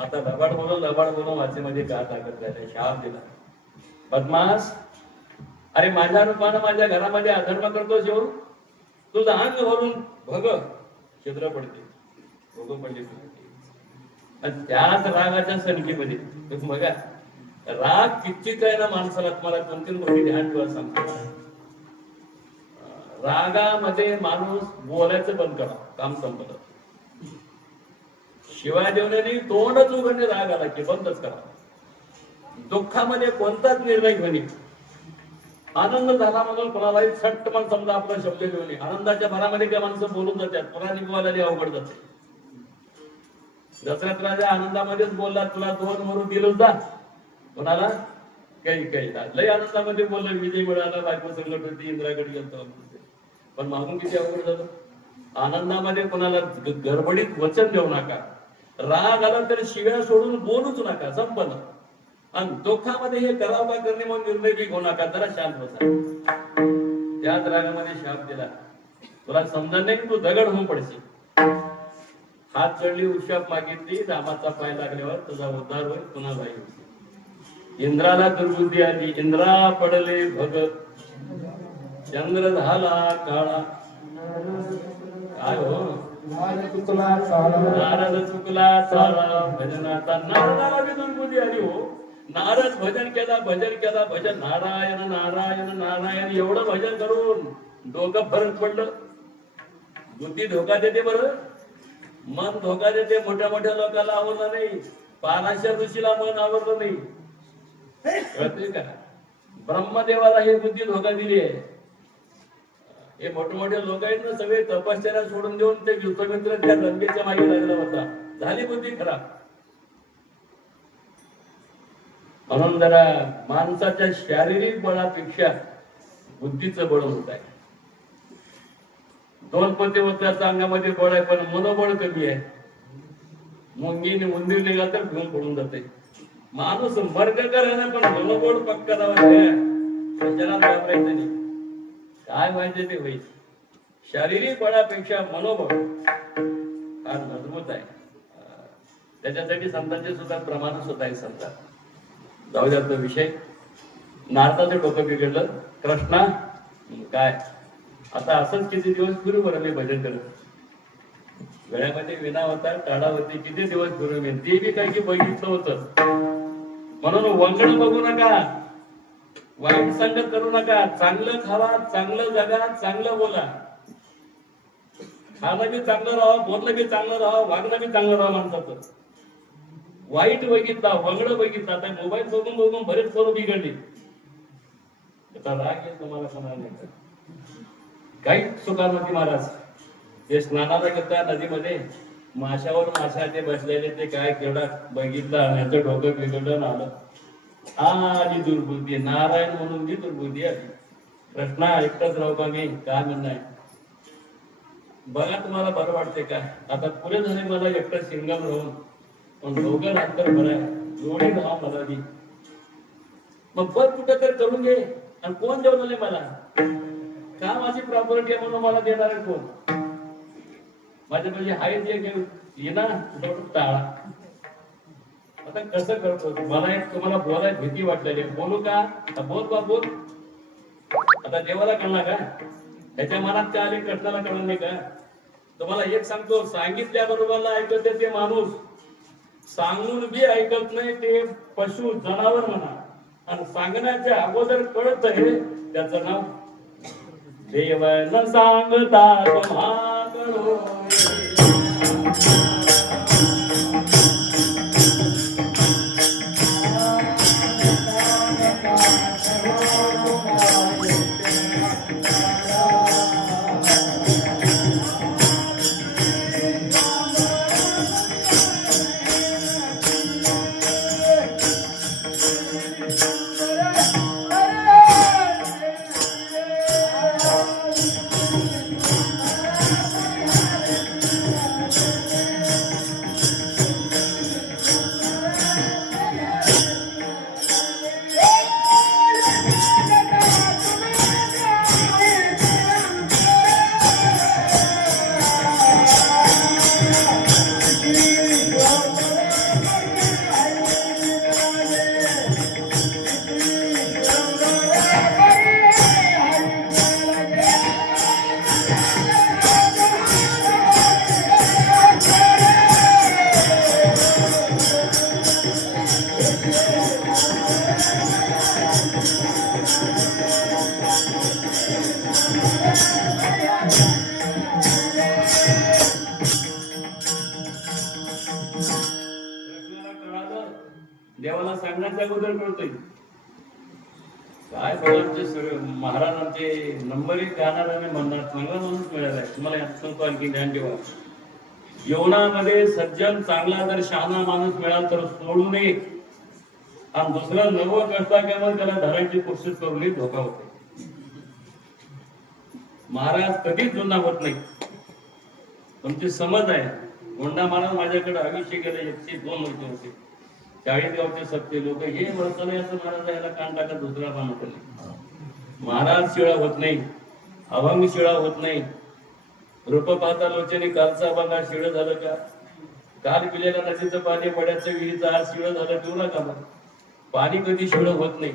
आता लबाड बोलून वाचेमध्ये का ताकद झाली? शाप दिला. बदमाश, अरे माझ्या रूपानं माझ्या घरामध्ये अधर्म करतो जेव, तुझं अंग भरून भग छिद्र पडते, भोग पडले. त्याच रागाच्या सणकीमध्ये तुम्ही बघा, राग किती काय ना माणसाला. तुम्हाला 2-3 गोष्टी ध्यान ठेवा सांगतो. रागामध्ये माणूस बोलायचं बंद करा, काम संपलं. शिवाय देवण्याने तोंडच उघडणे राग आला की बंदच करा. दुःखामध्ये कोणताच निर्णय घेणे. आनंद झाला म्हणून कोणालाही छट्ट पण समजा आपला शब्द घेऊन ये. आनंदाच्या भरामध्ये त्या माणसं बोलून जातात, पुराणी बोलायला अवघड जाते. दशरथ राजा आनंदामध्येच बोलला, तुला 2 मरू दिलो जा. कोणाला? काही लय आनंदामध्ये बोलला, विजय मिळाला, बायको संकट होती, इंद्राकडे गेलतो. पण मागून किती अवघड झालं. आनंदामध्ये कोणाला गडबडीत वचन देऊ नका. राग आला तर शिव्या सोडून बोलूच नका, संपलं. आणि दुःखामध्ये हे करावं का करणे म्हणून निर्णय बी घेऊ नका, जरा शांत बसा. त्याच रागामध्ये शाप दिला, तुला समजत नाही की तू दगड होऊन पडशील. हात चढली, उशाप मागितली, रामाचा पाय लागल्यावर तुझा उद्धार होईल, पुन्हा जाईल. इंद्राला दुर्बुद्धी आली, इंद्रा पडले भग, चंद्र झाला काळा. काय हो? नारद चुकला सारा भजनाचा. नारदाला बी दुर्बुद्धी आली हो. नारद भजन केला, भजन नारायण नारायण नारायण एवढं भजन करून डोकं फरक पडलं. बुद्धी धोका देते बरं, मन धोका देते. मोठ्या मोठ्या लोकांना आवडलं नाही, पाराशर ऋषीला मन आवडलं नाही. कळते का? ब्रह्मदेवाला हे बुद्धी धोका दिली आहे. हे मोठे लोक आहेत ना, सगळे तपश्चर्या सोडून देऊन ते युद्धमित्र त्या लंकेच्या मागे लागला होता. झाली बुद्धी खराब. म्हणून जरा माणसाच्या शारीरिक बळापेक्षा बुद्धीचं बळ होत आहे. 2 पतिव्रत्याच्या अंगामध्ये बळ आहे, पण मनोबळ कमी आहे. मुंगीने उंदीर निघाला तर घेऊन पडून जाते. माणूस मर्ग करायला पण मनोबळ पक्का लावायचं नाही. काय माहिती ते होईल. शारीरिक बळापेक्षा मनोबळ फार मजबूत आहे. त्याच्यासाठी संतांचे सुद्धा प्रमाणच होत आहे. संत जाऊ द्या तो विषय. नारदाचं डोकं बिघडलं. कृष्णा काय आता असंच किती दिवस फिरू बरं मी भजन करत. गळ्यामध्ये विना होता, टाळा होती, किती दिवस फिरू मी. ते बी काही बघितलं होतं. म्हणून वंगण बघू नका, वाईट संगत करू नका. चांगलं खावा, चांगलं जगा, चांगलं बोला. खाणं बी चांगलं राहावं, बोलणं बी चांगलं राहावं, वागणं बी चांगलं राहावं माणसाचं. वाईट बघितला, वंगड बघितला. आता मोबाईल बघून बघून बरेच पोरं बिघडली. त्याचा राग येईल तुम्हाला कोणाला. काहीच चुका नव्हती महाराज. ते स्नानाला गेलता नदीमध्ये, माशावर माशा ते बसलेले, ते काय केवढा बघितलं आणि याचं डोकं बिघडलं आलं. आली दुर्बुद्धी. नारायण म्हणून ती दुर्बुद्धी आली. कृष्णा एकटाच राहू का मी? काय म्हणणं आहे बघा, तुम्हाला बरं वाटते का? आता पुढे झाले मला एकटं सिंगल राहून, पण दोघं राहतं बरं आहे. जोडी राहा मला बी. मग पद कुठं तर करून घे. आणि कोण देऊन मला का माझी प्रॉपर्टी आहे म्हणून मला देणार आहे कोण? माझ्या म्हणजे हाय जे ये ना टाळा. आता कसं करतो मला एक तुम्हाला बोलायला भीती वाटलेली बोलू का? बोल बा बोल. आता देवाला कळणार का? त्याच्या मनात काय आले कृष्णाला कळणार नाही का? तुम्हाला एक सांगतो, सांगितल्या बरोबर ऐकत ते माणूस, सांगून बी ऐकत नाही ते पशु जनावर म्हणा. आणि सांगण्याच्या अगोदर कळत आहे त्याचं नाव देव न सांगता तुम्हा कळो. देवाला सांगण्याच्या अगोदर कळतोय काय बळांचे सगळे महाराजांचे नंबर एक गाणार आणि म्हणणार चांगला माणूस मिळालाय. तुम्हाला यात सांगतो आणखी ध्यान ठेवा, जीवनामध्ये सज्जन चांगला जर शहाणा माणूस मिळाला तर सोडू नये. आणि दुसरा नवं करता केव्हा त्याला धरायची कोशिश करू नये, धोका होते. महाराज कधीच जुना होत नाही. तुमची समज आहे, गोंडा महाराज माझ्याकडे आयुष्य गेले 102 वर्ष होते. 40 गावचे सत्य लोक हे वर्षाला असं महाराज याला कान टाकत दुसरा पान होत नाही. महाराज शिळा होत नाही, अभंग शिळा होत नाही. रूप पाहता लोचने कालचा अभंगा शिळ झालं का? काल पिलेल्या नदीचं पाणी पड्याचं विहिरीचं आज शिळ झालं ठेवू नका. पाणी कधी शिळ होत नाही,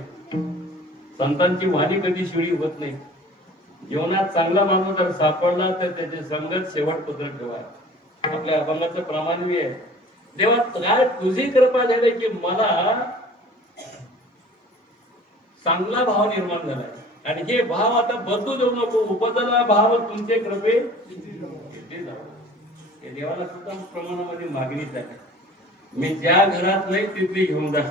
संतांची वाणी कधी शिळी होत नाही. जीवनात चांगला माणूस जर सापडला तर त्याची संगत शेवटपर्यंत ठेवा. आपल्या अभंगाचं प्रमाण बी आहे, देवा काय तुझी कृपा झाली की मला चांगला भाव निर्माण झालाय. आणि हे भाव आता बदलू देऊ नको. उपजला भाव तुमचे कृपे हे देवाला सुद्धा प्रमाणामध्ये मागणीच आहे. मी ज्या घरात नाही तिथे घेऊन जा.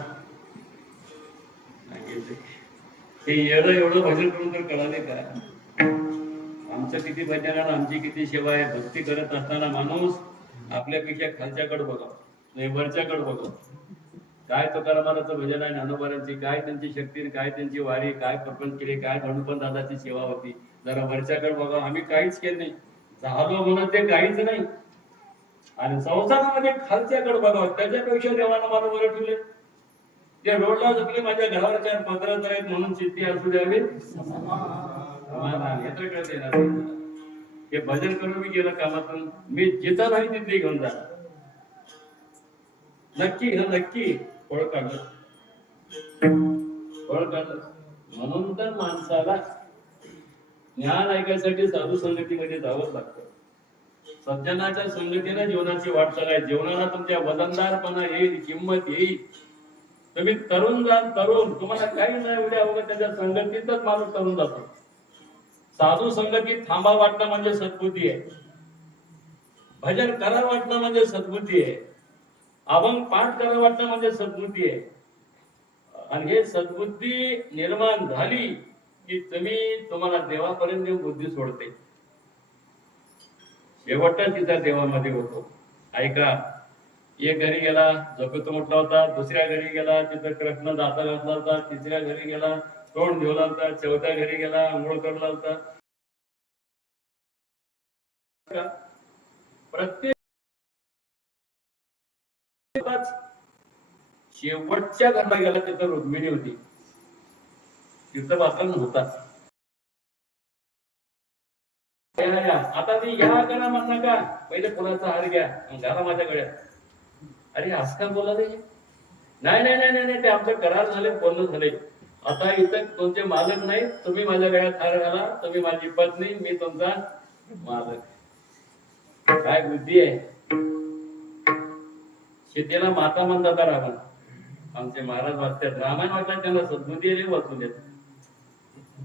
ते एवढं भजन करून तर कळाले का? आमचं किती भजन आणि आमची किती सेवा आहे. भक्ती करत असताना माणूस आपल्यापेक्षा खालच्याकडे बघावं नाही वरच्याकडे बघावं. काय तुकारामाचं भजन आहे, ज्ञानोबारांची काय त्यांची शक्ती, काय त्यांची वारी, काय प्रपंच केले, काय धनुपन दादाची सेवा होती. जरा वरच्याकडे बघावं. आम्ही काहीच केलं नाही, झालो म्हणून ते काहीच नाही. आणि संसारामध्ये खालच्याकडे बघावं. त्याच्यापेक्षा देवानं मला वर ठेवले. ते रोडला झोपले माझ्या घरावर 4 पत्र आहेत म्हणून चित्ती असू द्यावी हे भजन करून मी गेलं कामातून. मी जिथं नाही तिथे घेऊन जा. नक्की नक्की फळ काढलं म्हणून तर माणसाला ज्ञान ऐकायसाठी साधू संगतीमध्ये जावंच लागतं. सज्जनाच्या संगतीने जीवनाची वाटचाल आहे. जीवनाला तुमच्या वजनदारपणा येईल, किंमत येईल. तुम्ही तरुण जाल, तरुण तुम्हाला काही नाही उद्या वगैरे त्याच्या संगतीतच माणूस तरुण जातो. साधू संगतीत थांबा वाटणं म्हणजे सद्बुद्धी आहे. भजन करा वाटणं म्हणजे सद्बुद्धी आहे. अभंग पाठ करा वाटणं म्हणजे सद्बुद्धी आहे. आणि हे सद्बुद्धी निर्माण झाली की तुम्हाला देवापर्यंत देव बुद्धी सोडते. शेवटचा तिचा देवामध्ये होतो. ऐका, एक घरी गेला झोपेतो म्हटला होता, दुसऱ्या घरी गेला तिथं कृष्ण दाता घातला होता, तिसऱ्या घरी गेला तोंड घेऊन होता, चौथ्या घरी गेला आंघोळ करला होता. प्रत्येक शेवटच्या घरला गेला तिथं रुक्मिणी होती. तीर्थपात्रांना होता. आता ती या करा म्हण नका, पहिले फुलाचा हार घ्या घाला माझ्या गळ्यात. अरे असं का बोला नाही नाही नाही नाही नाही, ते आमचं करार झाले, बोलणं झाले. आता इथं तुमचे मालक नाही, तुम्ही माझ्या गळ्यात हार घाला, तुम्ही माझी पत्नी, मी तुमचा मालक. काय बुद्धी आहे. शेतीला माता म्हणतात रावण. आमचे महाराज वाचतात, रामायण वाचतात, त्यांना सद्बुद्धी वाचून देत.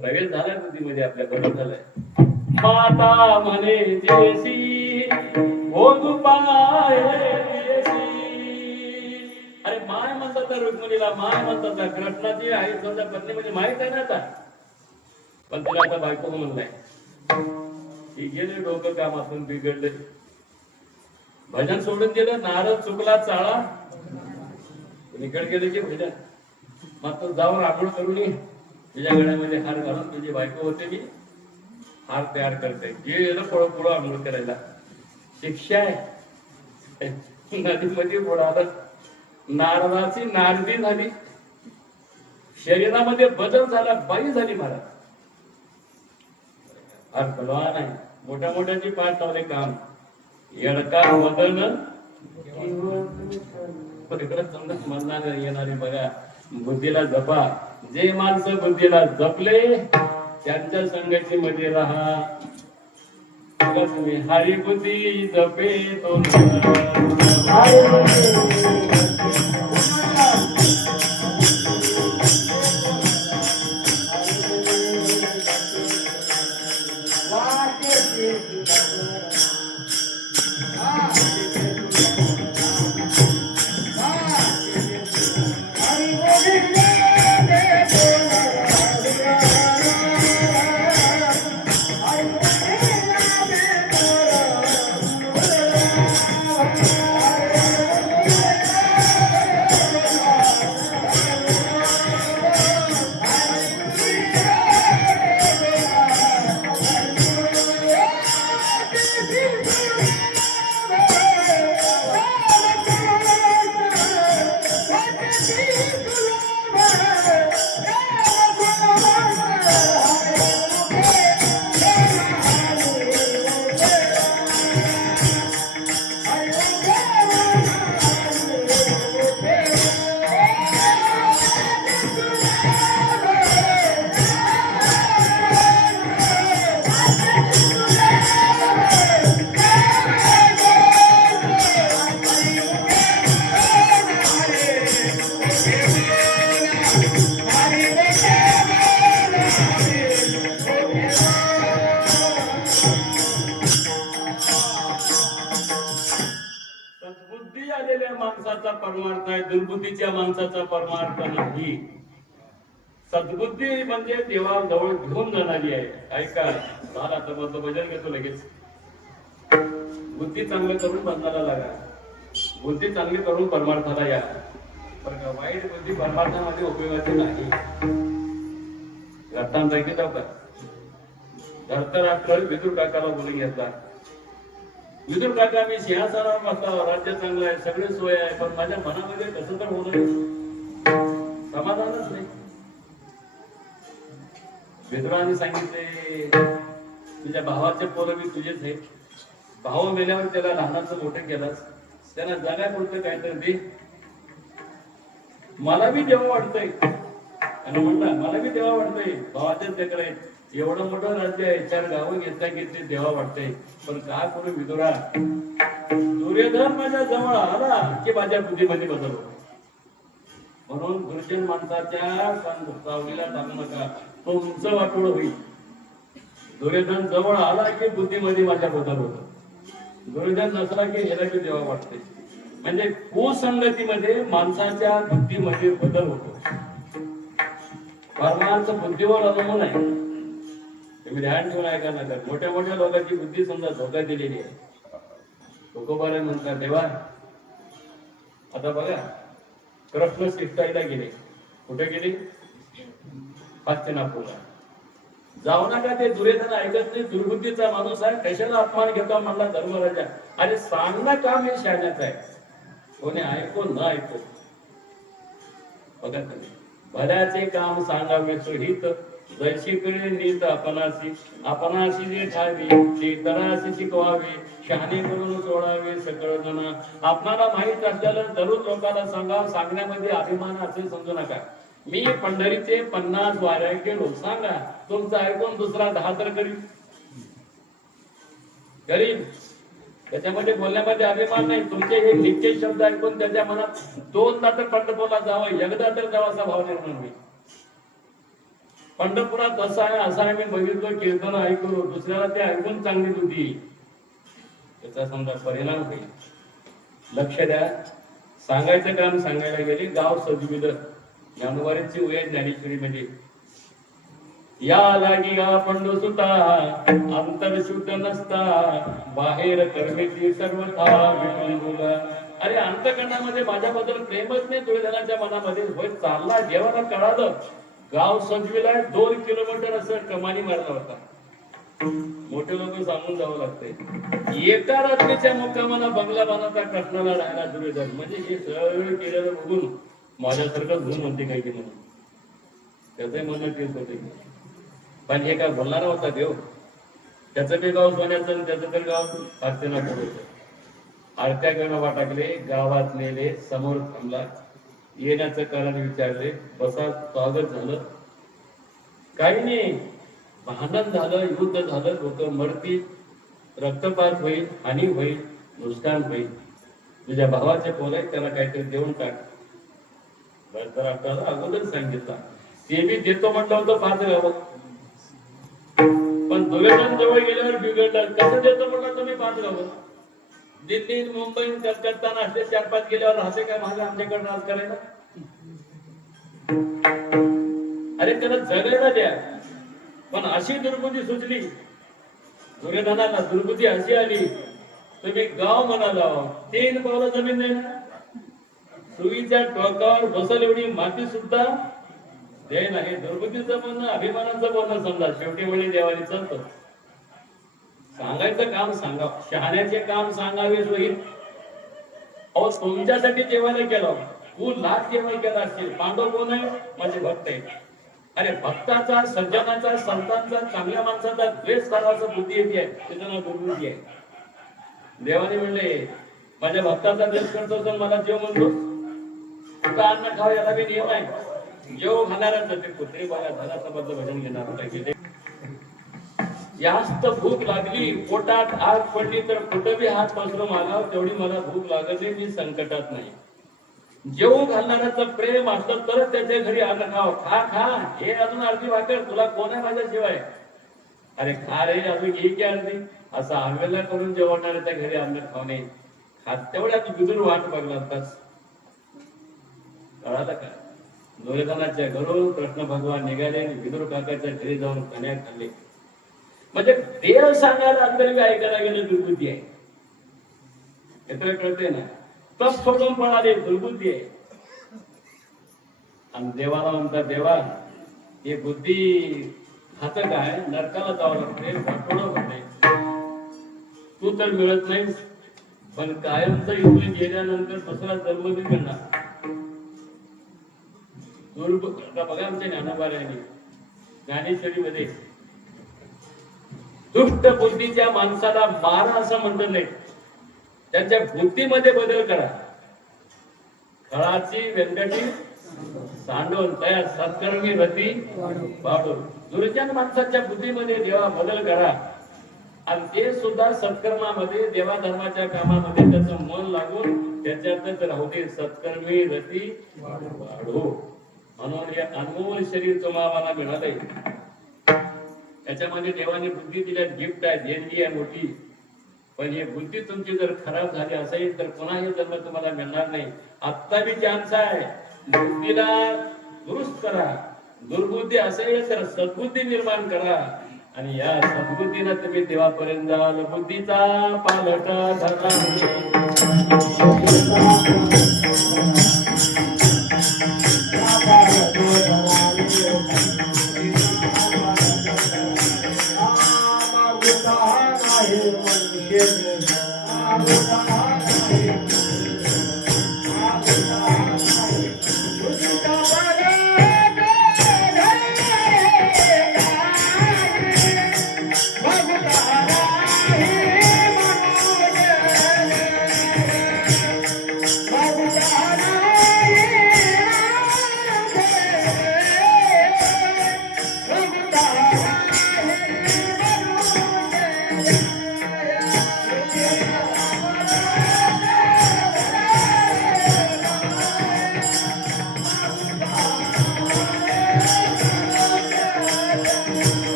प्रवेश झालाय बुद्धीमध्ये आपल्या, बदल झालाय. माता म्हणे जेसी भोग पाय देसी. अरे माय म्हणतात त्या रुक्मिणीला, माय म्हणतात त्या कृष्णाची आई स्वतः पत्नी म्हणजे माहीत आहे ना आता. पण तिला आता बायको म्हणलाय. ती गेले डोकं कामातून बिघडले, भजन सोडून गेलं. नारद चुकला चाळा निकड गेले की भजन. मग तो जाऊन आंघोळ करून ये, तुझ्या गळ्यामध्ये हार घालून तुझी बायको होते मी हार तयार करते. गेलं पळो पुढं आंघोळ करायला. शिक्षा आहे. नदीमध्ये बुडालं. नारदाची नारदी झाली, शरीरामध्ये बदल झाला, बाई झाली महाराज. फार बलवान आहे. मोठ्या मोठ्याची पाठ लावले काम. येडका वदन समजत म्हणणार येणारे बघा. बुद्धीला जपा. जे माणसं बुद्धीला जपले त्यांच्या संगती मध्ये राहा. तुम्ही हरी बुद्धी जपे तो माणसाचा परमार्थ आहे, दुर्बुद्धीच्या माणसाचा परमार्थ नाही. सद्बुद्धी म्हणजे देवाजवळ घेऊन जाणारी आहे. ऐका झाला तर मग भजन घेतो लगेच. बुद्धी चांगलं करून बंधाला लागा, बुद्धी चांगली करून परमार्थाला या. बरं, वाईट बुद्धी परमार्थामध्ये उपयोगाची नाही. रत्नांपैकी जाऊ का धर्तराष्ट्र विदुर काकाला बोलून घेतला. विदुर काका, मी सिंहासनावर बसला, राज्य चांगलं आहे, सगळे सोय आहे, पण माझ्या मनामध्ये कसं तर होणं समाधानच नाही. विदुराने सांगितले, तुझ्या भावाचे पोरं मी तुझेच आहे. भाऊ मेल्यावर त्याला लहानाचं मोठं केलंस, त्यांना जगाय पुरतं काहीतरी दे. मला बी देवा वाटतंय. आणि म्हणला मला बी देवा वाटतंय, भावाचेच लेकर आहेत, एवढं मोठं राज्य आहे, 4 गावं घेतली देवा वाटतंय. पण काय करू विदुरा, दुर्योधन माझ्या जवळ आला की माझ्या बुद्धीमध्ये बदल होतो. म्हणून गुरुजन माणसाच्या सावलीला टाकू नका, तुमचं वाटोळ होईल. दुर्योधन जवळ आला की बुद्धीमध्ये माझ्या बदल होतो. दुर्योधन नसला की ह्याला की देवा वाटते. म्हणजे कुसंगतीमध्ये माणसाच्या बुद्धीमध्ये बदल होतो. परमार्थ बुद्धीवर अवलंबून आहे. तुम्ही ध्यान ठेवून ऐका नका. मोठ्या मोठ्या लोकांची बुद्धी समजा धोका दिलेली आहे. तुकोबारे म्हणतात, देवा आता बघा, कृष्ण शिष्टाईला गेले. कुठे गेले? हस्तिनापूरला. जाऊ नका, ते दुर्योधन ऐकत नाही, दुर्बुद्धीचा माणूस आहे, कशाला अपमान घेतो म्हणला धर्मराजा. अरे सांगणं काम हे शाण्याचं आहे, कोणी ऐको न ऐको. बघा तुम्ही भल्याचे काम सांगावे सोहित, जैशी कळे नीत आपणासी, आपणासी जे ठावे ते इतरासी शिकवावे, शहाणे करून सोडावे सकळ जना. आपणाला माहित असलेलं जरूर लोकांना सांगा, सांगण्यामध्ये अभिमान असे समजू नका. मी पंढरीचे 50 वाऱ्या केलो सांगा, तुमचं ऐकून दुसरा 10 तर करीन. त्याच्यामध्ये बोलण्यामध्ये अभिमान नाही. तुमचे हे नित्य शब्द ऐकून त्याच्या मनात 2दा तर पंढरपूरला जावं, एकदा तर जावाचा भाव निर्माण होईल. पंढरपुरात असं आहे असं आहे मी बघितलं, कीर्तन ऐकलो, दुसऱ्याला ते ऐकून चांगली बुद्धी, त्याचा समजा परिणाम होईल. लक्ष द्या. सांगायचं काम सांगायला गेले, गाव सजविलं. ज्ञानोबाची उया ज्ञानेश्वरी म्हणजे या लागी गा पंडू सुता, अंतर शुद्ध नसता, बाहेर कर्मेची सर्वथा विटुंबुला. अरे अंतकरणामध्ये माझ्याबद्दल प्रेमच नाही दुर्योधनाच्या मनामध्ये. होय चालला, देवाला कळालं, गाव सजविलाय, 2 किलोमीटर असं कमानी मारला होता. मोठे लोक सांगून जावं लागतंय. एका रात्रीच्या मुक्कामाला बंगला बांधता कृष्णाला राहायला दुर्योधन. म्हणजे हे सगळं केलेलं बघून माझ्यासारखं धून म्हणते काय की म्हणून त्याचंही म्हणणं तेच होते. पण हे काय बोलणारा होता देव. त्याचं बी गाव सोन्याचं आणि त्याचं तर गाव हस्तिनापूर होतं. आरत्या गणोबा टाकले, गावात नेले, समोर थांबला, येण्याचं कारण विचारले, बसा, स्वागत झालं. काही नाही, भांडण झालं, युद्ध झालं, लोक मरतील, रक्तपात होईल, हानी होईल, नुकसान होईल. तुझ्या भावाचे पोर आहेत, त्याला काहीतरी देऊन टाक. तर आपल्याला अगोदर सांगितलं, ते बी देतो म्हटलं होतं 5 गावं. पण दुर्योधन जवळ गेल्यावर बिघडलं. कसं देतो म्हटलं तुम्ही 5 गावं? दिल्ली, मुंबई, कलकत्ता नाश्ते 4-5 गेल्यावर राहते काय माझ्या आमच्याकडे राज करायला? अरे त्याला जगायला द्या. पण अशी दुर्बुद्धी सुचली दुर्योधनाला, दुर्बुद्धी अशी आली, तुम्ही गाव म्हणाला, 3 पावलं जमीन नाही ना, सुईच्या टोकावर बसल एवढी माती सुद्धा दे नाही. दुर्बुद्धीचं म्हणणं, अभिमानाचं बोलणं समजा. शेवटी वेळी देवानी चालतो. सांगायचं काम सांगा, शहाण्याचे काम सांगावे सोयीत. अहो तुमच्यासाठी जेवायला केलं, तू लाख जेवण केला असतील. पांडव कोण आहे? माझे भक्त आहे. अरे भक्ताचा, सज्जनाचा, संतांचा, चांगल्या माणसाचा द्वेष करायचा बुद्धी येते, त्याचं नाव दुर्बुद्धी आहे. देवाने म्हणले, माझ्या भक्ताचा द्वेष करतो तर मला जेव म्हणतो. तुका अन्न खाव याला बी नियम आहे. जेव घालणारच ते कुत्रे बाया झाला भजन घेणार. जास्त भूक लागली, पोटात आग पडली तर कुठं बी हात पसरून मागाव, तेवढी मला भूक लागत नाही, मी संकटात नाही. जेवू घालणाऱ्याचं प्रेम असलं तरच त्याच्या घरी अन्न खाव. खा खा, हे अजून अर्धी भाकर, तुला कोण आहे माझ्याशिवाय? अरे खा रे, अजून घे की अर्धी, असं आवेला करून जेवणाऱ्याच्या घरी अन्न खावणे. तेवढ्यात विदुर वाट बघलाच. कळालं का? दुर्योधनाच्या घरून कृष्ण भगवान निघाले, विदुर काकाच्या घरी जाऊन कन्या खाल्ले. म्हणजे देव सांगायला अंतर बी ऐकायला गेलं दुर्बुद्धी आहे. येतोय, कळते ना? तप सोडून पळाले, दुर्बुद्धी आहे. आणि देवाला म्हणतात, देवा हे बुद्धी खातं काय? नरकाला जावं लागते, भटोडं होते. तू तर मिळत नाहीस, पण कायमचं इथून गेल्यानंतर दुसरा जन्म बी मिळणार. बघा आमच्या ज्ञानोबाऱ्यांनी ज्ञानेश्वरी मध्ये दुष्ट बुद्धीच्या माणसाला मारा असं म्हणत नाही, त्यांच्या बुद्धीमध्ये बदल करा. खळाची व्यंकटी सांडून तयार सत्कर्मी रती वाढून. दुर्जन माणसाच्या बुद्धीमध्ये देवा बदल करा आणि ते सुद्धा सत्कर्मामध्ये, देवा धर्माच्या कामामध्ये त्याचं मन लागून त्याच्यातच राहू दे. सत्कर्मी रती वाढो. म्हणून हे अनमोल शरीर तुम्हाला मिळालंय. त्याच्यामध्ये देवाने बुद्धी दिल्या, गिफ्ट आहे, देणगी आहे मोठी. पण ही बुद्धी तुमची जर खराब झाली असेल तर पुन्हा हे जन्म तुम्हाला मिळणार नाही. आत्ता बी चान्स आहे, बुद्धीला दुरुस्त करा. दुर्बुद्धी असेल तर सद्बुद्धी निर्माण करा आणि या सद्बुद्धीनं तुम्ही देवापर्यंत जाल. बुद्धीचा पालट झाला. Yeah.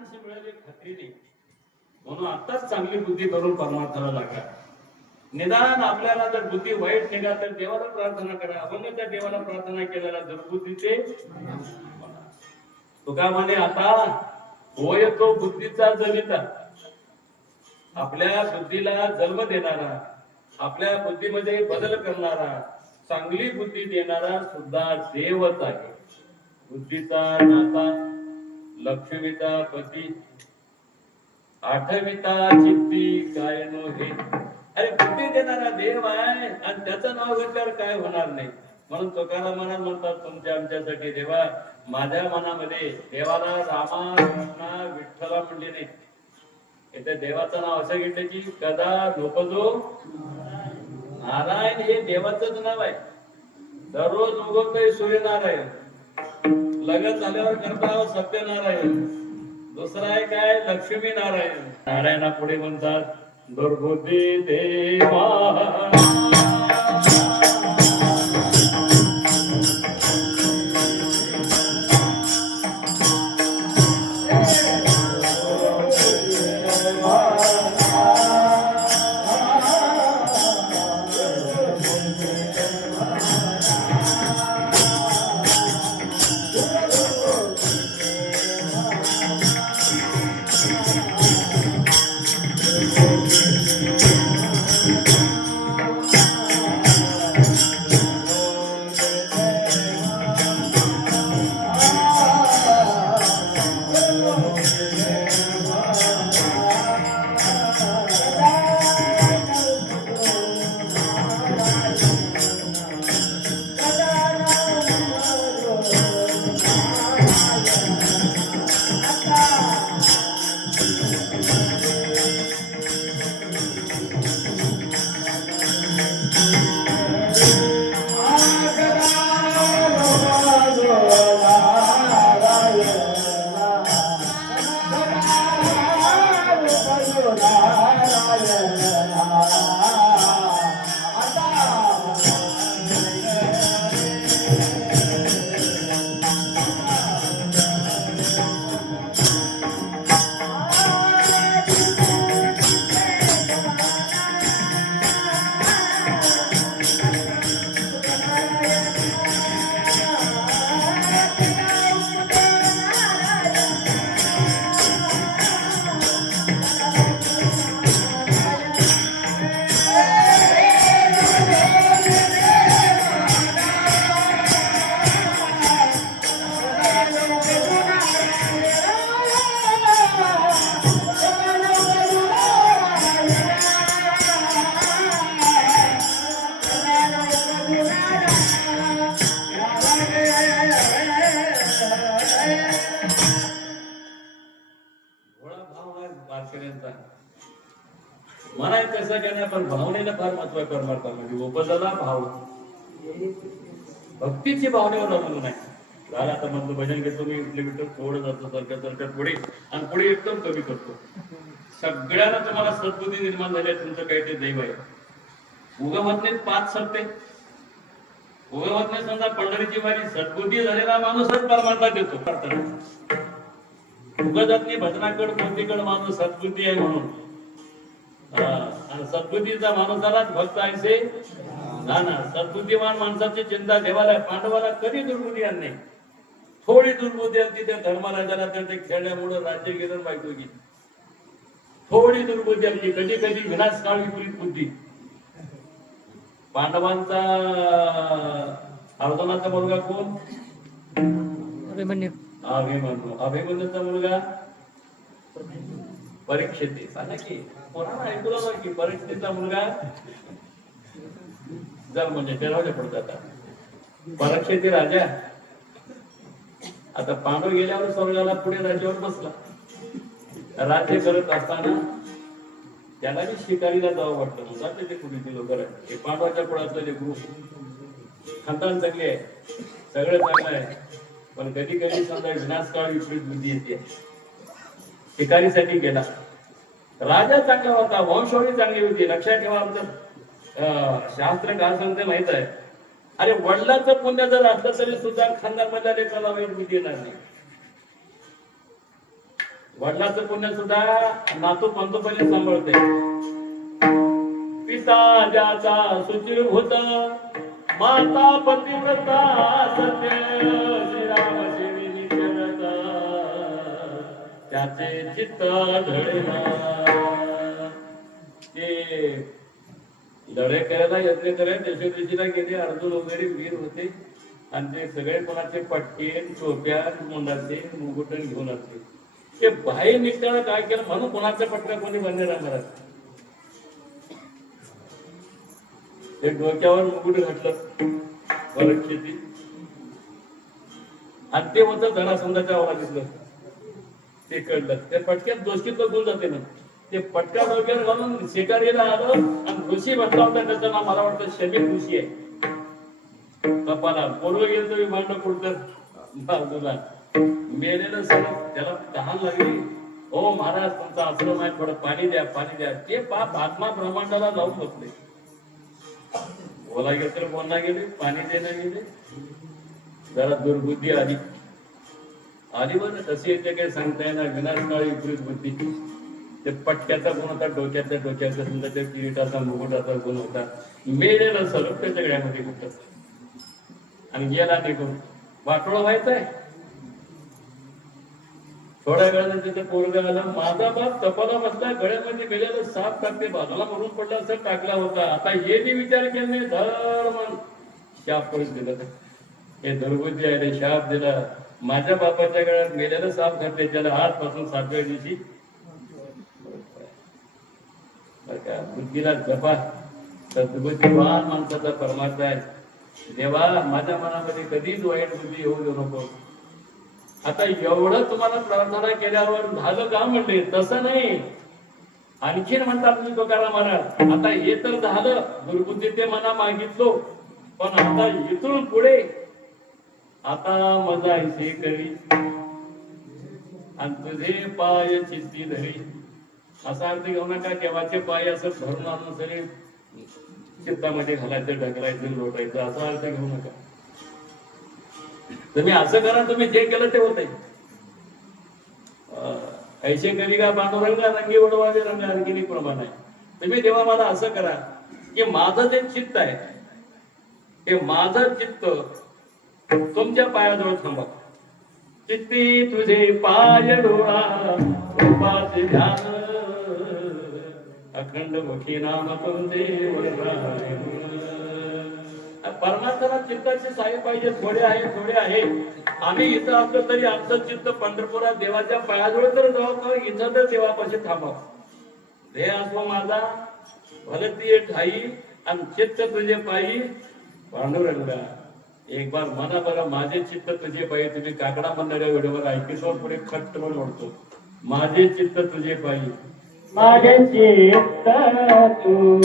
चान्स मिळेल एक खात्री नाही. म्हणून आताच चांगली बुद्धी करून परमार्थाला लागा. निदान आपल्याला जर बुद्धी वाईट निघा तर देवाला प्रार्थना करा. अभंगाच्या देवाला प्रार्थना केलेला दुर्बुद्धीचे तुका म्हणे आता होय तो बुद्धीचा जनिता. आपल्या बुद्धीला जन्म देणारा, आपल्या बुद्धीमध्ये बदल करणारा, चांगली बुद्धी देणारा सुद्धा देवच आहे. बुद्धीचा नाता लक्ष्मीचा पती, आठविता चित्ती काय नो हे. अरे बुद्धी देणारा देव आहे आणि त्याचं नाव घेतल्यावर काय होणार नाही. म्हणून तुकाराम महाराज म्हणतात तुमच्या आमच्यासाठी देवा, माझ्या मनामध्ये देवाला रामा कृष्णा विठ्ठला म्हणले नाही. इथे देवाचं नाव असं घेतलं की कदा लोकजो नारायण हे देवाचंच नाव आहे. दररोज उगवतोय सूर्यनारायण, लग्न झाल्यावर करता सत्यनारायण, दुसरा आहे काय लक्ष्मी नारायण. नारायणा पुढे म्हणतात दुर्बुद्धी देवा म्हणायचं तसं काय नाही, पण भावनेला फार महत्व आहे परमार्थामध्ये. उपजाला भाव, भक्तीची भावनेवर अवलंबून आहे. झाला आता म्हणतो भजन घेतो मी किलोमीटर थोडं जातो सरकार पुढे आणि पुढे एकदम कमी करतो. सगळ्यांना तुम्हाला सद्बुद्धी निर्माण झाली, तुमचं काही ते दैव आहे. उगमतने 5 सत्ते, उगमतने समजा पंढरीची वारी, सद्बुद्धी झालेला माणूसच परमार्थात येतो. उगजातनी भजनाकड कोणतीकड माणूस सद्बुद्धी आहे म्हणून, आणि सद्बुद्धीचा माणूसालाच भक्त आहे ना. सद्बुद्धिमान माणसाची चिंता देवाला, पांडवाला कधी दुर्बुद्धी आली नाही. थोडी दुर्बुद्धी आली त्या धर्मराजाला, तर ते खेळल्यामुळे राज्य गेलं बायको की थोडी दुर्बुद्धी आली. कधी कधी विनाशकाळ विपरीत बुद्धी. पांडवांचा अर्जुनाचा मुलगा कोण? अभिमन्यूचा मुलगा परीक्षित. सांगा की कोणाला ऐकूला की परीक्षितचा मुलगा जर म्हणजे तेरावच्या पडतात. परीक्षित राजा आता पांडव गेल्यावर स्वर्गाला पुढे राज्यावर बसला. राज्य करत असताना त्याला बी शिकारीला जावं वाटतं. म्हणतात ते कुठे लोक हे पांडवाच्या कुळातलं जे ग्रुप खानदान चांगले आहे, सगळं चांगलं आहे, पण कधी कधी समजा विनाशकाळ विपरीत बुद्धी येते. शिकारीसाठी गेला. राजा चांगला होता, वंशावळी चांगली होती. लक्षात ठेवा, आमचं शास्त्र काय सांगते माहित आहे. अरे वडिलांचं पुण्य जर असलं तरी सुद्धा खानदान मधल्या लेकराला वाईट बुद्धी येणार नाही. वडिलाचं पुण्य सुद्धा नातू पंतोपल्ले सांभाळते. पिता ज्याचा सुचिरभूत, माता पतिव्रता सत्य, श्रीराम सेविनी जगत, त्याचे चित्त ढळेना. ते लढाई करायला यत्न करायला दशदिशीला गेले. अर्जुन वगैरे वीर होते आणि ते सगळे कोणाचे पटके टोप्या मुंडाचे मुकुटन घेऊन असते. ते बाहेर निघताना काय केलं म्हणून कोणाचा पटका कोणी बंद राहणार. एक डोक्यावर मुकुट घातलं परीक्षेची आणि ते होतं धनासंधाच्या दिसलं. ते कळलं त्या पटक्यात दोषी तो गुण जाते ना. ते पटका डोक्यावर घालून शिकारीला आलं आणि ऋषी बसला होता. त्याचं नाव मला वाटतं शमीर ऋषी आहे. कपाला पूर्व गेलं विभांड कुठतर बाजूला मेलेलं सर त्याला तहान लागली. हो महाराज तुमचा आश्रम आहे, थोडं पाणी द्या पाणी द्या. ते पाप आत्मा ब्रह्मांडाला जाऊन बसले. बोला गेलं तर बोलला गेले, पाणी देणं गेले. जरा दुर्बुद्धी आली आली बरं. तशी येते काही सांगता येणार. विनाशकाळी विपरीत बुद्धी. ते पटक्याचा गुण होता, डोक्याचा समजा त्या किरीटाचा मुकुटाचा गुण होता. मेलेलं स्वरूप त्याच्या गळ्यामध्ये होतं आणि गेला निघून. वाटोळं व्हायचंय. थोड्या वेळानं त्याचं पोरगं आलं. माझा बाप तपाला बसला, गळ्यामध्ये मेलेलं साप टाकते बाजूला मरून पडला असं टाकला होता. आता हे मी विचार केले नाही. धर्म शाप करून दिलं. हे दुर्बुद्धी आहे रे, शाप दिला. माझ्या बापाच्या गळ्यात मेलेलं साप घातले. त्याला आजपासून 7व्या दिवशी बुद्धीला जपा. सद्बुद्धिवान माणसाचा परमार्थ आहे. देवा माझ्या मनामध्ये कधीच वाईट बुद्धी येऊ देऊ नको. आता एवढं तुम्हाला प्रार्थना केल्यावर झालं का म्हणले? तसं नाही. आणखीन म्हणतात तुम्ही तुकाराम महाराज, आता हे तर झालं दुर्बुद्धी ते मना मागितलो, पण आता इथून पुढे आता मजा ऐसे करी आणि तुझे पाय चित्ती धरी. असा अर्थ घेऊ नका देवाचे पाय असं भरून आणून सगळे चित्तामध्ये घालायचं, ढकलायचं, लोटायचं असा अर्थ घेऊ नका. तुम्ही असं करा, तुम्ही जे केलं ते होत. ऐसे करी का पांडुरंगा रंगी वडवावे रंग आणखीन प्रमाण आहे. तुम्ही तेव्हा मला असं करा की माझं जे चित्त आहे ते माझं चित्त तुमच्या पायाजवळ थांबा. चित्ती तुझे पाय डोळा रूपाचे ध्यान, अखंड मुखी नाम तुमचे वरदान. परमात्म्याला चित्ताचे साहे पाहिजे. थोडे आहे. आम्ही इथं असलो तरी आमचं चित्त पंढरपुरात देवाच्या पायाजवळ तर जाऊ, इथं तर देवापाशी थांबावं. देह असो माझा भलती ठाई आणि चित्त तुझे पायी पांडुरंगा. एक बार म्हणा बरं, माझे चित्त तुझे पायी. तुम्ही काकडा म्हणणाऱ्या व्हिडिओवर ऐकतो पुढे खट्ट म्हणून ओढतो. माझे चित्त तुझे पायी, माझे चित्त तू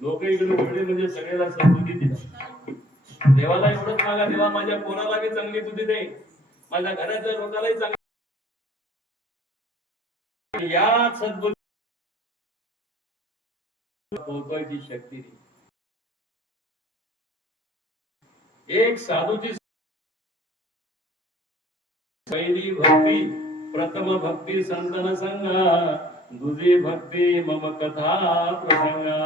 लोक इकडे उघडले म्हणजे सगळ्याला सद्बुद्धी दिला. देवाला एवढंच मागा, देवा माझ्या पोराला बी चांगली बुद्धी दे, माझ्या घराच्या लोकांनाही चांगली. या सद्बुद्धी पोहोचवायची शक्ती एक साधूची पहिली भक्ती प्रथम भक्ती संतन संगा, दुसरी भक्ती मम कथा प्रसंगा.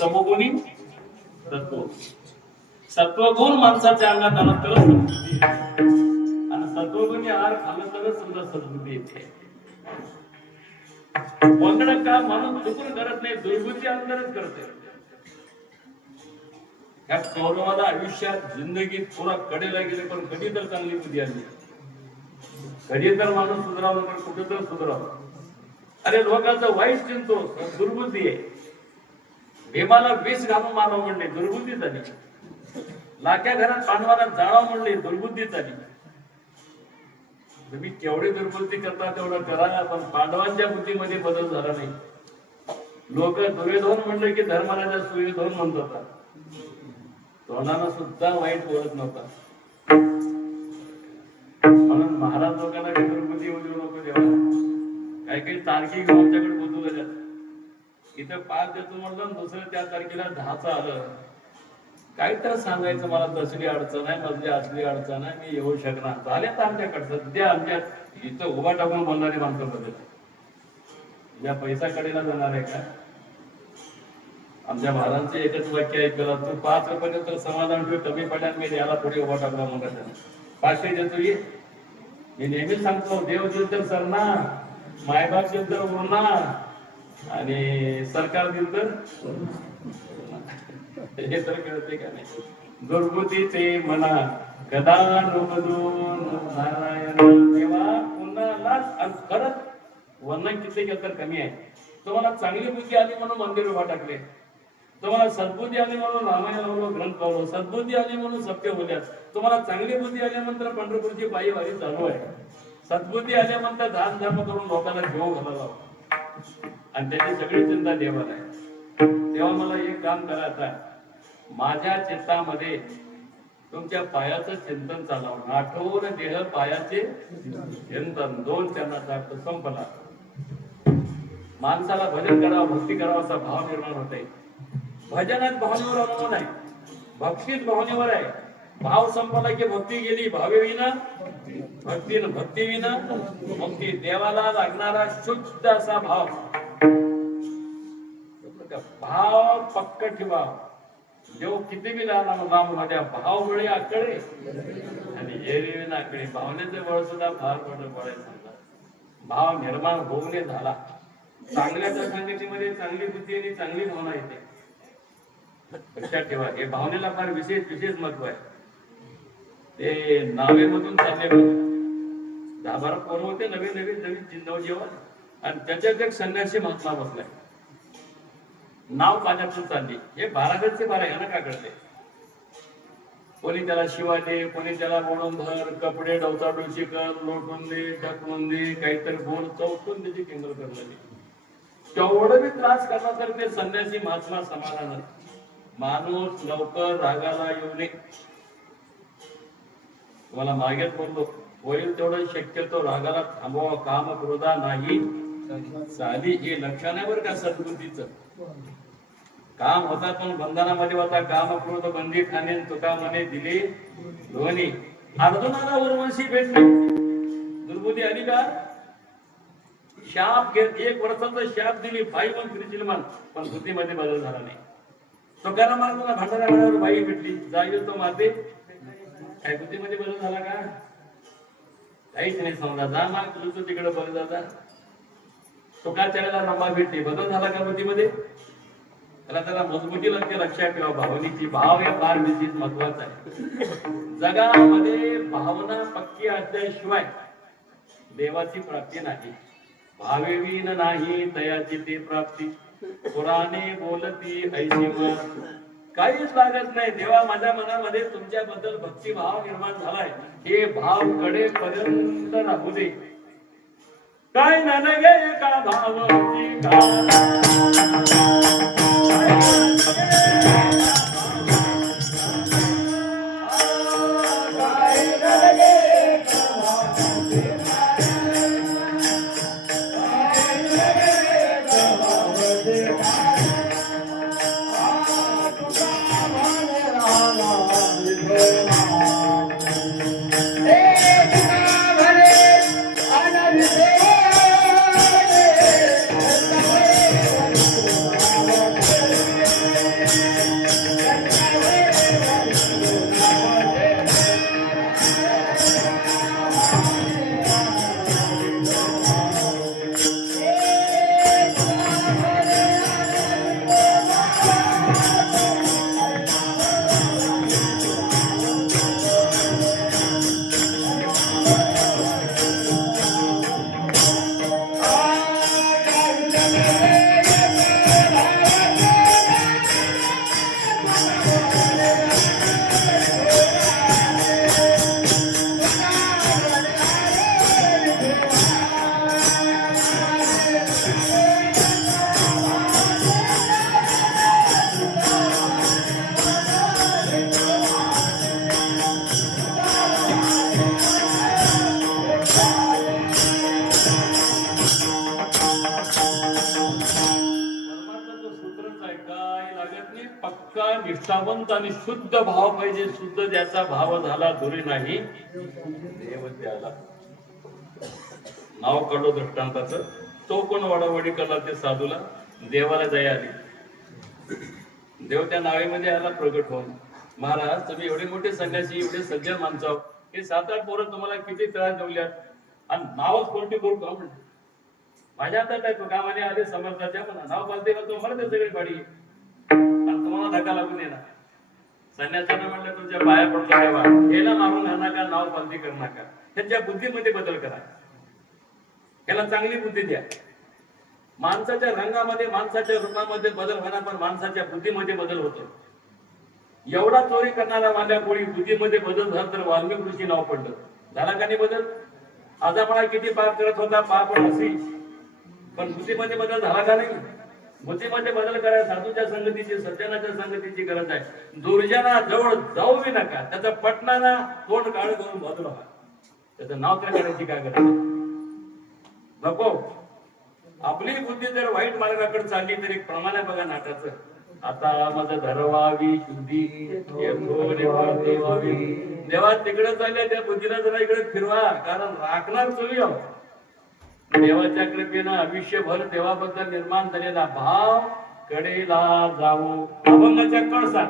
तमोगुणी सत्व सत्वगुण माणसाच्या अंगात आला तरच सद्बुद्धी येते. आणि सत्वगुणी आहार खाल्लं तरच समजा सद्बुद्धी येते. वंगड का माणूस चुकून करत नाही, दुर्बुद्धी अंतरच करते. या कौरवाला आयुष्यात जिंदगीत पुरा कडेला गेले, पण कधी तर चांगली बुद्धी आली, कधी तर माणूस सुधारावं तर कुठे तर सुधारावं. अरे लोकांचं वाईट चिंतो दुर्बुद्धी आहे. भीमाला विष घालून मारावं म्हणले, दुर्बुद्धी झाली. लाख्या घरात पांडवाला जाळावं म्हणले, दुर्बुद्धी झाली. तुम्ही केवढी दुर्बुद्धी करता तेवढं करा, पण पांडवांच्या बुद्धीमध्ये बदल झाला नाही. लोक दुर्योधन म्हणले की धर्मराजा सुयोधन म्हणत होता, तोंडाला सुद्धा वाईट बोलत नव्हता. म्हणून महाराज लोकांना काही दुर्बुद्धी येऊ देऊ नको देवा. काही काही तारखी घेऊन आमच्याकडे बोलू लागल्या. इथं 5 देतो म्हणलं, दुसरं त्या तारखेला 10चं आलं. काय तर सांगायचं, मला तसली अडचण आहे, मधली असली अडचण आहे, मी येऊ शकणार. झाले तर आमच्याकडे सध्या आमच्यात इथं उभा टाकून बोलणारी माणसं बदल या पैसा कडेला जाणार आहे का? आमच्या महाराजांचे एकच वाक्य ऐकलं, तू 5 रुपये तर समाधान ठेव, कमी पडल्याने मी याला पुढे उभा टाकला म्हणतात. 500 देतो ये. मी नेहमीच सांगतो, देव दिल तर सरना, मायबाप दिल तर उरणा, आणि सरकार दिल तर हे तर कळते का नाही? दुर्बुद्धीचे मना गदा नोंदून नारायण तेव्हा पुन्हा खरंच वर्णन किती केलं तर कमी आहे. तुम्हाला चांगली बुद्धी आली म्हणून मंदिर उभा टाकले, तुम्हाला सद्बुद्धी आली म्हणून रामायण लावलं, ग्रंथ लावलं, सद्बुद्धी आली म्हणून सत्य बोलल्या. तुम्हाला चांगली बुद्धी आल्यानंतर पंढरपूरची पायी वारी चालू आहे. सद्बुद्धी आल्यानंतर दान धर्म करून लोकांना घेऊ घालावा, आणि त्याची सगळी चिंता देवाला आहे. तेव्हा मला एक काम करायचं आहे, माझ्या चित्तामध्ये तुमच्या पायाचं चिंतन चालावं. आठवून देह पायाचे चिंतन, 2 चरणाचा अर्थ संपला. माणसाला भजन करावं, भक्ती करावं असा भाव निर्माण होते. भजनात भावनेवर अवलंबून आहे, भक्तीत भावनेवर आहे. भाव संपला की भक्ती गेली. भावे विना भक्ती, भक्ती विना मुक्ती. देवाला लागणारा शुद्ध असा भाव, भाव पक्क ठेवा. देव किती बी लांब माझ्या भाव बळी आकडे आणि एरवी नाकडे. भावनेचे बळ सुद्धा फार मोठं पडायचं. भाव निर्माण होऊन झाला, चांगल्या संगतीमध्ये चांगली बुद्धी आणि चांगली भावना येते. लक्षात ठेवा, हे भावनेला फार विशेष महत्व आहे. ते नावेमधून चालले 10-12 पोरं होते, नवीन नवजीवन, आणि त्याच्यात एक संन्यासी महात्मा बसलाय. नाव पाण्यातून चालली. हे 12 आहे ना, का करते? कोणी त्याला शिवाले, कोणी त्याला बोलून धर, कपडे डवचाडोशी कर, लोटून दे, ढकलून दे, काहीतरी बोल चौकून त्याची किंमत करण्याची. तेवढं बी त्रास करला तर ते संन्यासी महात्मा समाधान. माणूस लवकर रागाला येऊ नये. तुम्हाला मागेच बोललो, होईल तेवढं शक्यतो रागाला थांबवा. काम क्रोधा नाही चाली, हे लक्षण आहे बरं का सद्बुद्धीचं. काम होता पण बंधनामध्ये होता. काम क्रोध बंदी खाणे, तुका मने दिले ध्वनी. अर्जुनाला उर्वशी भेटली, दुर्बुद्धी आली का? शाप घेत 1 वर्षाचा शाप दिली, बाई पण फिरतील मान, पण बुद्धीमध्ये बदल झाला नाही. तुकाराम महाराजांना भांडारा मिळाल्यावर बाई भेटली, जाईल तो माते. काय बुद्धीमध्ये बदल झाला का? काहीच नाही. समजा जा माग तुझं तिकडे बदल झाला. तुकाचार्याला रंबा भेटली, बदल झाला का बुद्धीमध्ये? त्याला मजबूती लागते. लक्षात ठेवा, भावनेची भाव हे फार विशेष महत्वाचं आहे. जगामध्ये भावना पक्की असल्याशिवाय देवाची प्राप्ती नाही. भावेवीन नाही तयाची ते प्राप्ती, पुराणे बोलती ऐशी मन. काहीच लागत नाही. देवा माझ्या मनामध्ये तुमच्याबद्दल भक्तिभाव निर्माण झालाय, हे भाव कडेपर्यंत राहू दे. काय ननगे का भावची पक्का निष्ठावंत आणि शुद्ध भाव पाहिजे. शुद्ध ज्याचा भाव झाला दुरी नाही देव त्याला. नाव काढो दृष्टांताचं. तो कोण वडावडी करला ते साधूला, देवाला दया आली. देव त्या नावेमध्ये आला प्रगट होऊन. महाराज तुम्ही एवढे मोठे संन्यासी, एवढे सज्जन माणसं, हे 7-8 पोरं तुम्हाला किती त्रास देऊल्यात आणि नावच कोणती करू का म्हणते. माझ्या हातात आहे. तो कामाने आले समर्थाच्या म्हणा नाव पालते का तुम्हाला ते सगळी पाडी आणि तुम्हाला धक्का लागून येणार. संन्यासानं म्हणलं तुमच्या पाया पडतो देवा, याला मारून घाल नका, नाव पालती करू नका. त्यांच्या बुद्धीमध्ये बदल करा, याला चांगली बुद्धी द्या. माणसाच्या रंगामध्ये, माणसाच्या रूपामध्ये बदल होणार, पण माणसाच्या बुद्धीमध्ये बदल होतो. एवढा चोरी करणारा माझ्या कोळी बुद्धीमध्ये बदल झाला तर वाल्मिक ऋषी नाव पडलं. झाला का नाही बदल? आज मला किती पाप करत होता, पाप असी, पण बुद्धीमध्ये बदल झाला का नाही? बुद्धीमध्ये बदल करायला साधूच्या संगतीची, सज्जनाच्या संगतीची गरज आहे. दुर्जना जवळ जाऊ बी नका. त्याचा पटणाना तोंड काळ करून बाजूला व्हा. त्याचं नाव तर करायची काय गरज नको. आपली बुद्धी जर वाईट मार्गाकडे चालली तर एक प्रमाण आहे बघा नाटाचं. आता माझं धरवावी शुद्धी देवा तिकडे चालल्या, त्या बुद्धीला जरा इकडे फिरवा, कारण राखणार तुम्ही आहो. देवाच्या कृपेनं आयुष्यभर देवाबद्दल निर्माण झालेला भाव कडेला जाऊ. अभंगाच्या कळसा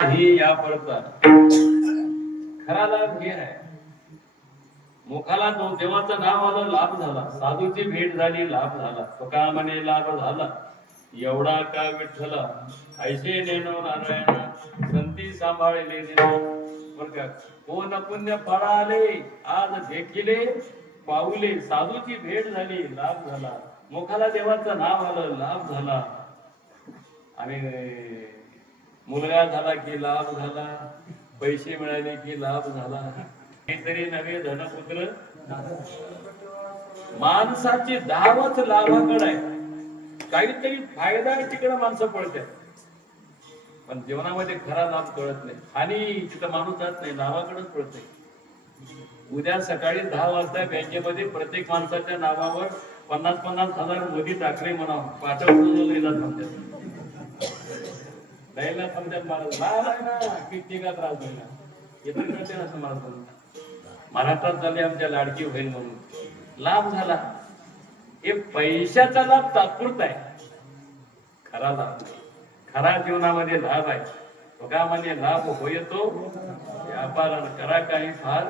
ही या परचा खरा लाभ हे आहे. मुखाला देवाचं नाव आलं, लाभ झाला. साधूची भेट झाली, लाभ झाला. तुका म्हणे लाभ झाला एवढा का विठ्ठला, ऐसे नेनो नारायण संती सांभाळले बर का. कोण पुण्य फळाले आज देखिले पाऊले, साधूची भेट झाली, लाभ झाला. मुखाला देवाचं नाव आलं, लाभ झाला. आणि मुलगा झाला की लाभ झाला, पैसे मिळाले की लाभ झाला. काहीतरी नवे धनपुत्र. माणसाची धावच लाभाकडे आहे. काहीतरी फायदा तिकडे माणसं पळतात, पण जीवनामध्ये खरा लाभ कळत नाही. आणि तिथं माणूस जात नाही, लाभाकडेच पळते. उद्या सकाळी 10 वाजता बँकेमध्ये प्रत्येक माणसाच्या नावावर 50,000 मोदी टाकले म्हणा, पाठवून द्यायला समजत मला लाभ आहे ना, किती का त्रास होईल ना, येतं कळते ना समाज. महाराष्ट्रात झाले आमच्या लाडकी होईल म्हणून लाभ झाला. हे पैशाचा लाभ तात्पुरता आहे, खरा लाभ, खरा जीवनामध्ये लाभ आहे. बघा म्हणे लाभ होयतो व्यापार करा काही फार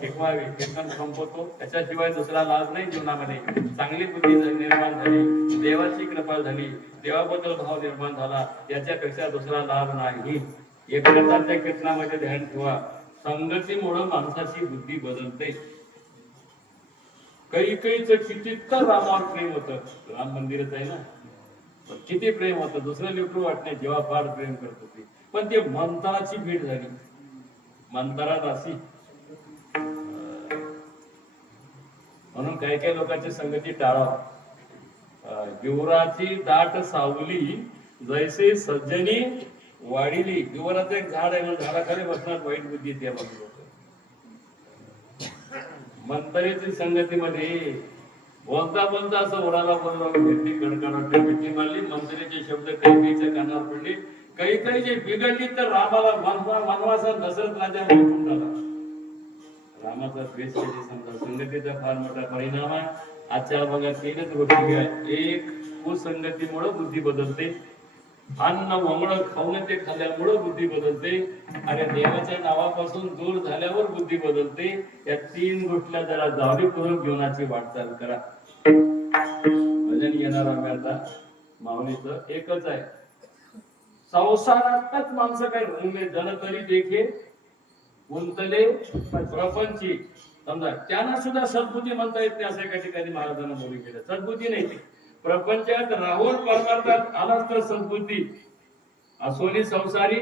शिकवावे, कीर्तन संपवतो. त्याच्याशिवाय दुसरा लाभ नाही जीवनामध्ये. चांगली बुद्धी निर्माण झाली, देवाची कृपा झाली, देवाबद्दल भाव निर्माण झाला, याच्यापेक्षा दुसरा लाभ नाही. एक प्रकारच्या कीर्तनामध्ये ध्यान ठेवा, संगतीमुळे माणसाची बुद्धी बदलते. कैकेयीचं कितीचं रामावर प्रेम होतं, राम मंदिरच आहे ना, किती प्रेम होतं, दुसरं लेकरू वाटणे जेव्हा फार प्रेम करत होते. पण ते मंत्राची भेट झाली, मंत्रा दासी. म्हणून काही काही लोकांची संगती टाळावा. विवराची दाट सावली जैसे सज्जनी वाढिली. विवराचं एक झाड आहे, म्हणजे झाडाखाली बसणार वाईट बुद्धी त्या लोक. मंत्रेची संगतीमध्ये बोलता बोलता असं ओढाला बोलला, भेटली कडकडाट भेटली मारली. मंत्रेचे शब्द कैकेयीच्या कानावर पडले. काही जे बिघडली तर रामाला वनवासा दशरथ राजा उठून झाला. रामाचा द्वेष केली समजा. संगतीचा फार मोठा परिणाम आहे. आजच्या भागात 3च गोष्टी आहेत. एक, कुसंगतीमुळे बुद्धी बदलते. अन्न वंगळ खाऊन ते खाल्ल्यामुळे बुद्धी बदलते. आणि देवाच्या नावापासून दूर झाल्यावर बुद्धी बदलते. या 3 गोष्टीला जरा जाणीवपूर्वक जीवनाची वाटचाल करा. भजन येणारा मिळता माऊलीचं एकच आहे, संसारातच माणसं काय रंगले जन तरी देखे गुंतले प्रपंची. समजा त्यांना सुद्धा सद्बुद्धी म्हणता येत नाही, असं एका ठिकाणी महाराजांना बोलून केलं. सद्बुद्धी नाही ती प्रपंचात राहून परमार्थात आलाच तर सद्बुद्धी. असोनी संसारी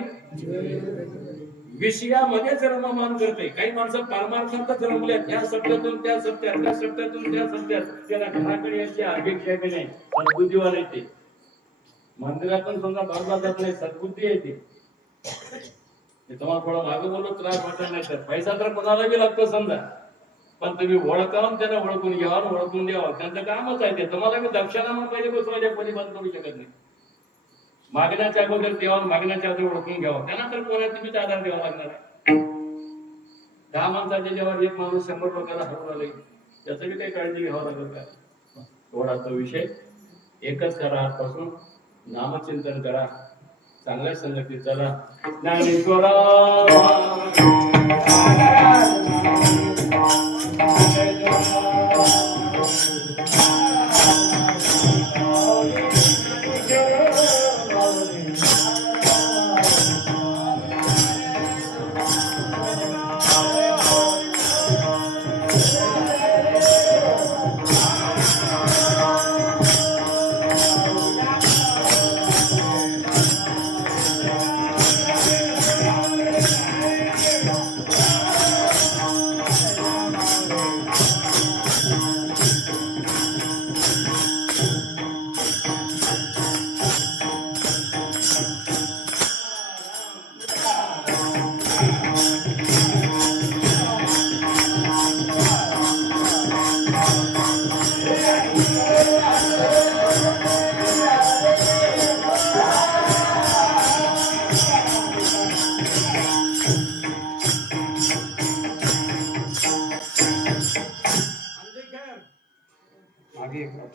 विषयामध्येच रममान करते. काही माणसं परमार्थातच रमल्यात, ह्या सत्यातून त्या सत्यात, त्या सत्यातून त्या सत्यात. त्याला घराकडे याची अपेक्षा नाही, सद्बुद्धीवर येते. मंदिरातून समजा बाजूला जात नाही, सद्बुद्धी येते. तुम्हाला थोडं मागे बोललो त्रास वाटत नाही तर पैसा तर कोणाला बी लागतो समजा, पण तुम्ही ओळखावून त्यांना ओळखून घ्यावा, ओळखून द्यावा. त्यांचं कामच आहे ते. तुम्हाला मी दक्षिणा मग पहिले बसवायच्या कोणी बंद करू शकत नाही. मागण्याच्या अगोदर द्यावा, मागण्याच्या अगोदर ओळखून घ्यावा, त्यानंतर कोणाला तुम्हीच आधार द्यावा लागणार आहे. 10 माणसाच्या जेव्हा एक माणूस 100 लोकांना हरवून आले, त्याचं बी काही काळजी घ्यावं लागत काय. थोडा तो विषय एकच करा, आजपासून नामचिंतन करा, चांगल्या संगतीत चला. ज्ञानेश्वरा मागे एक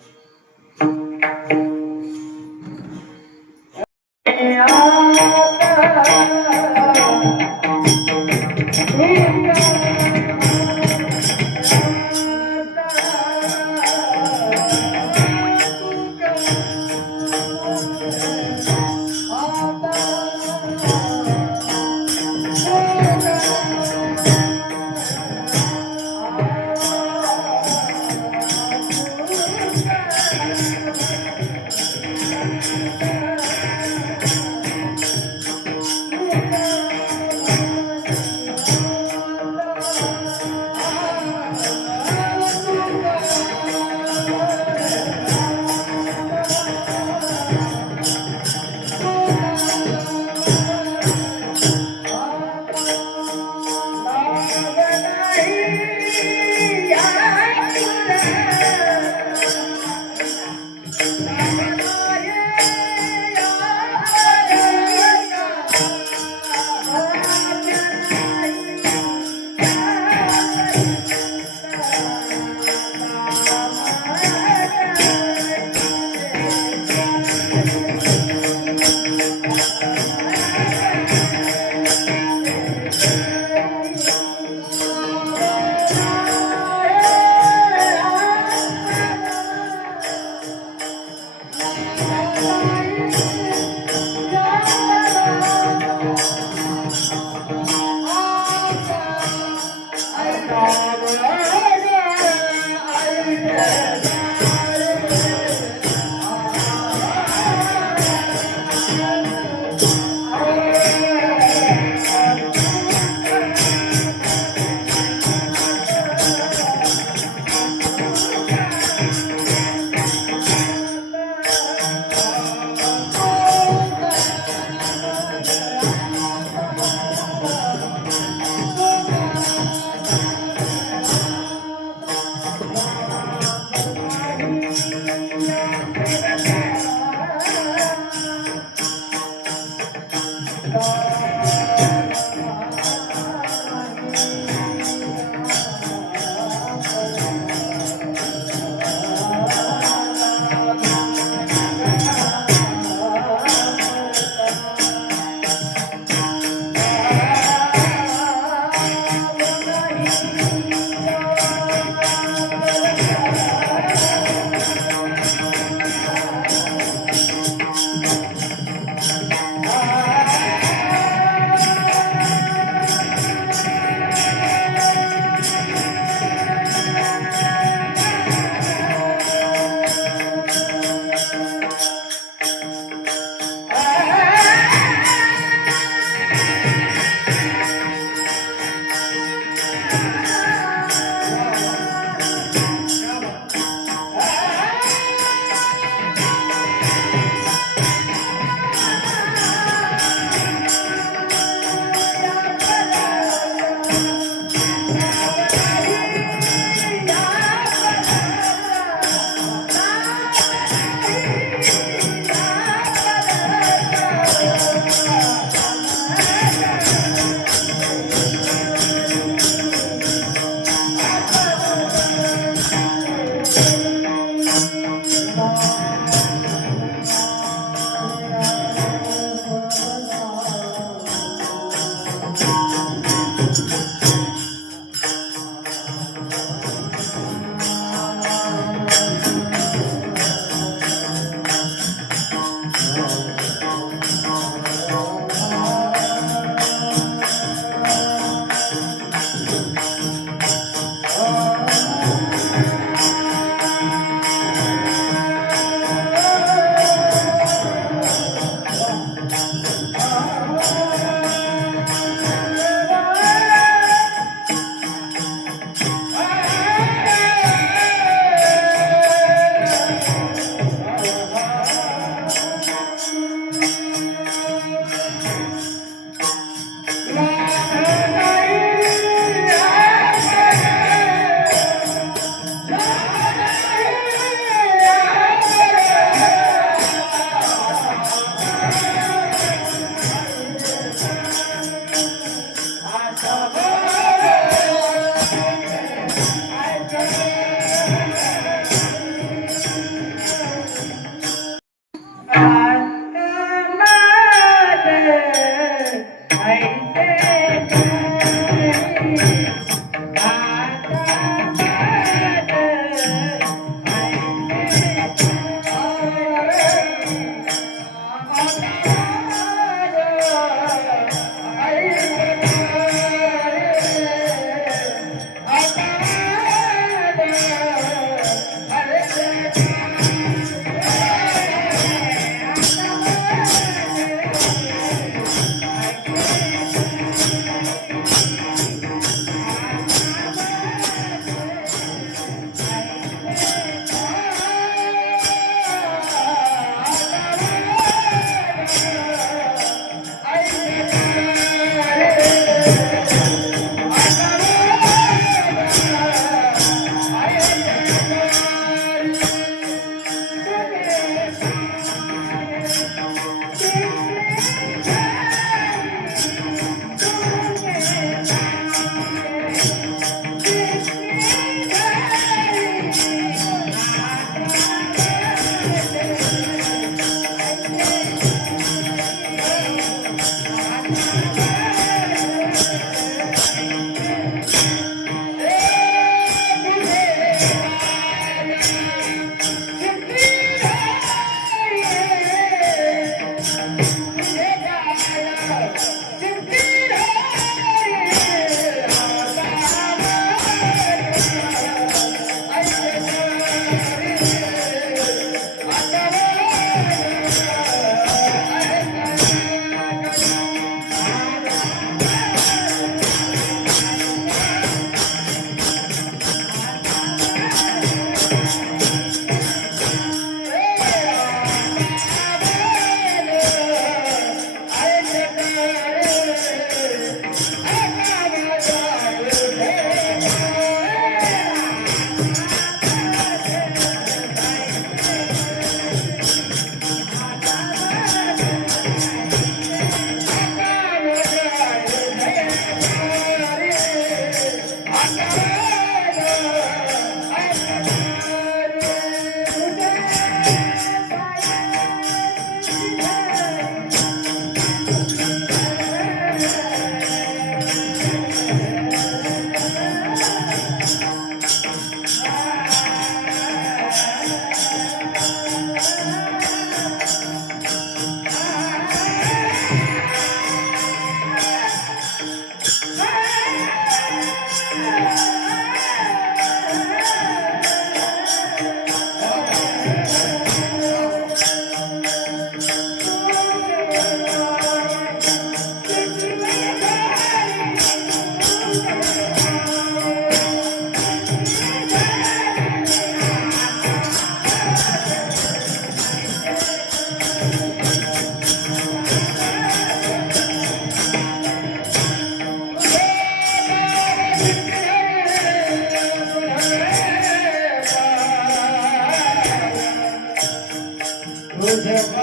दोन साहेब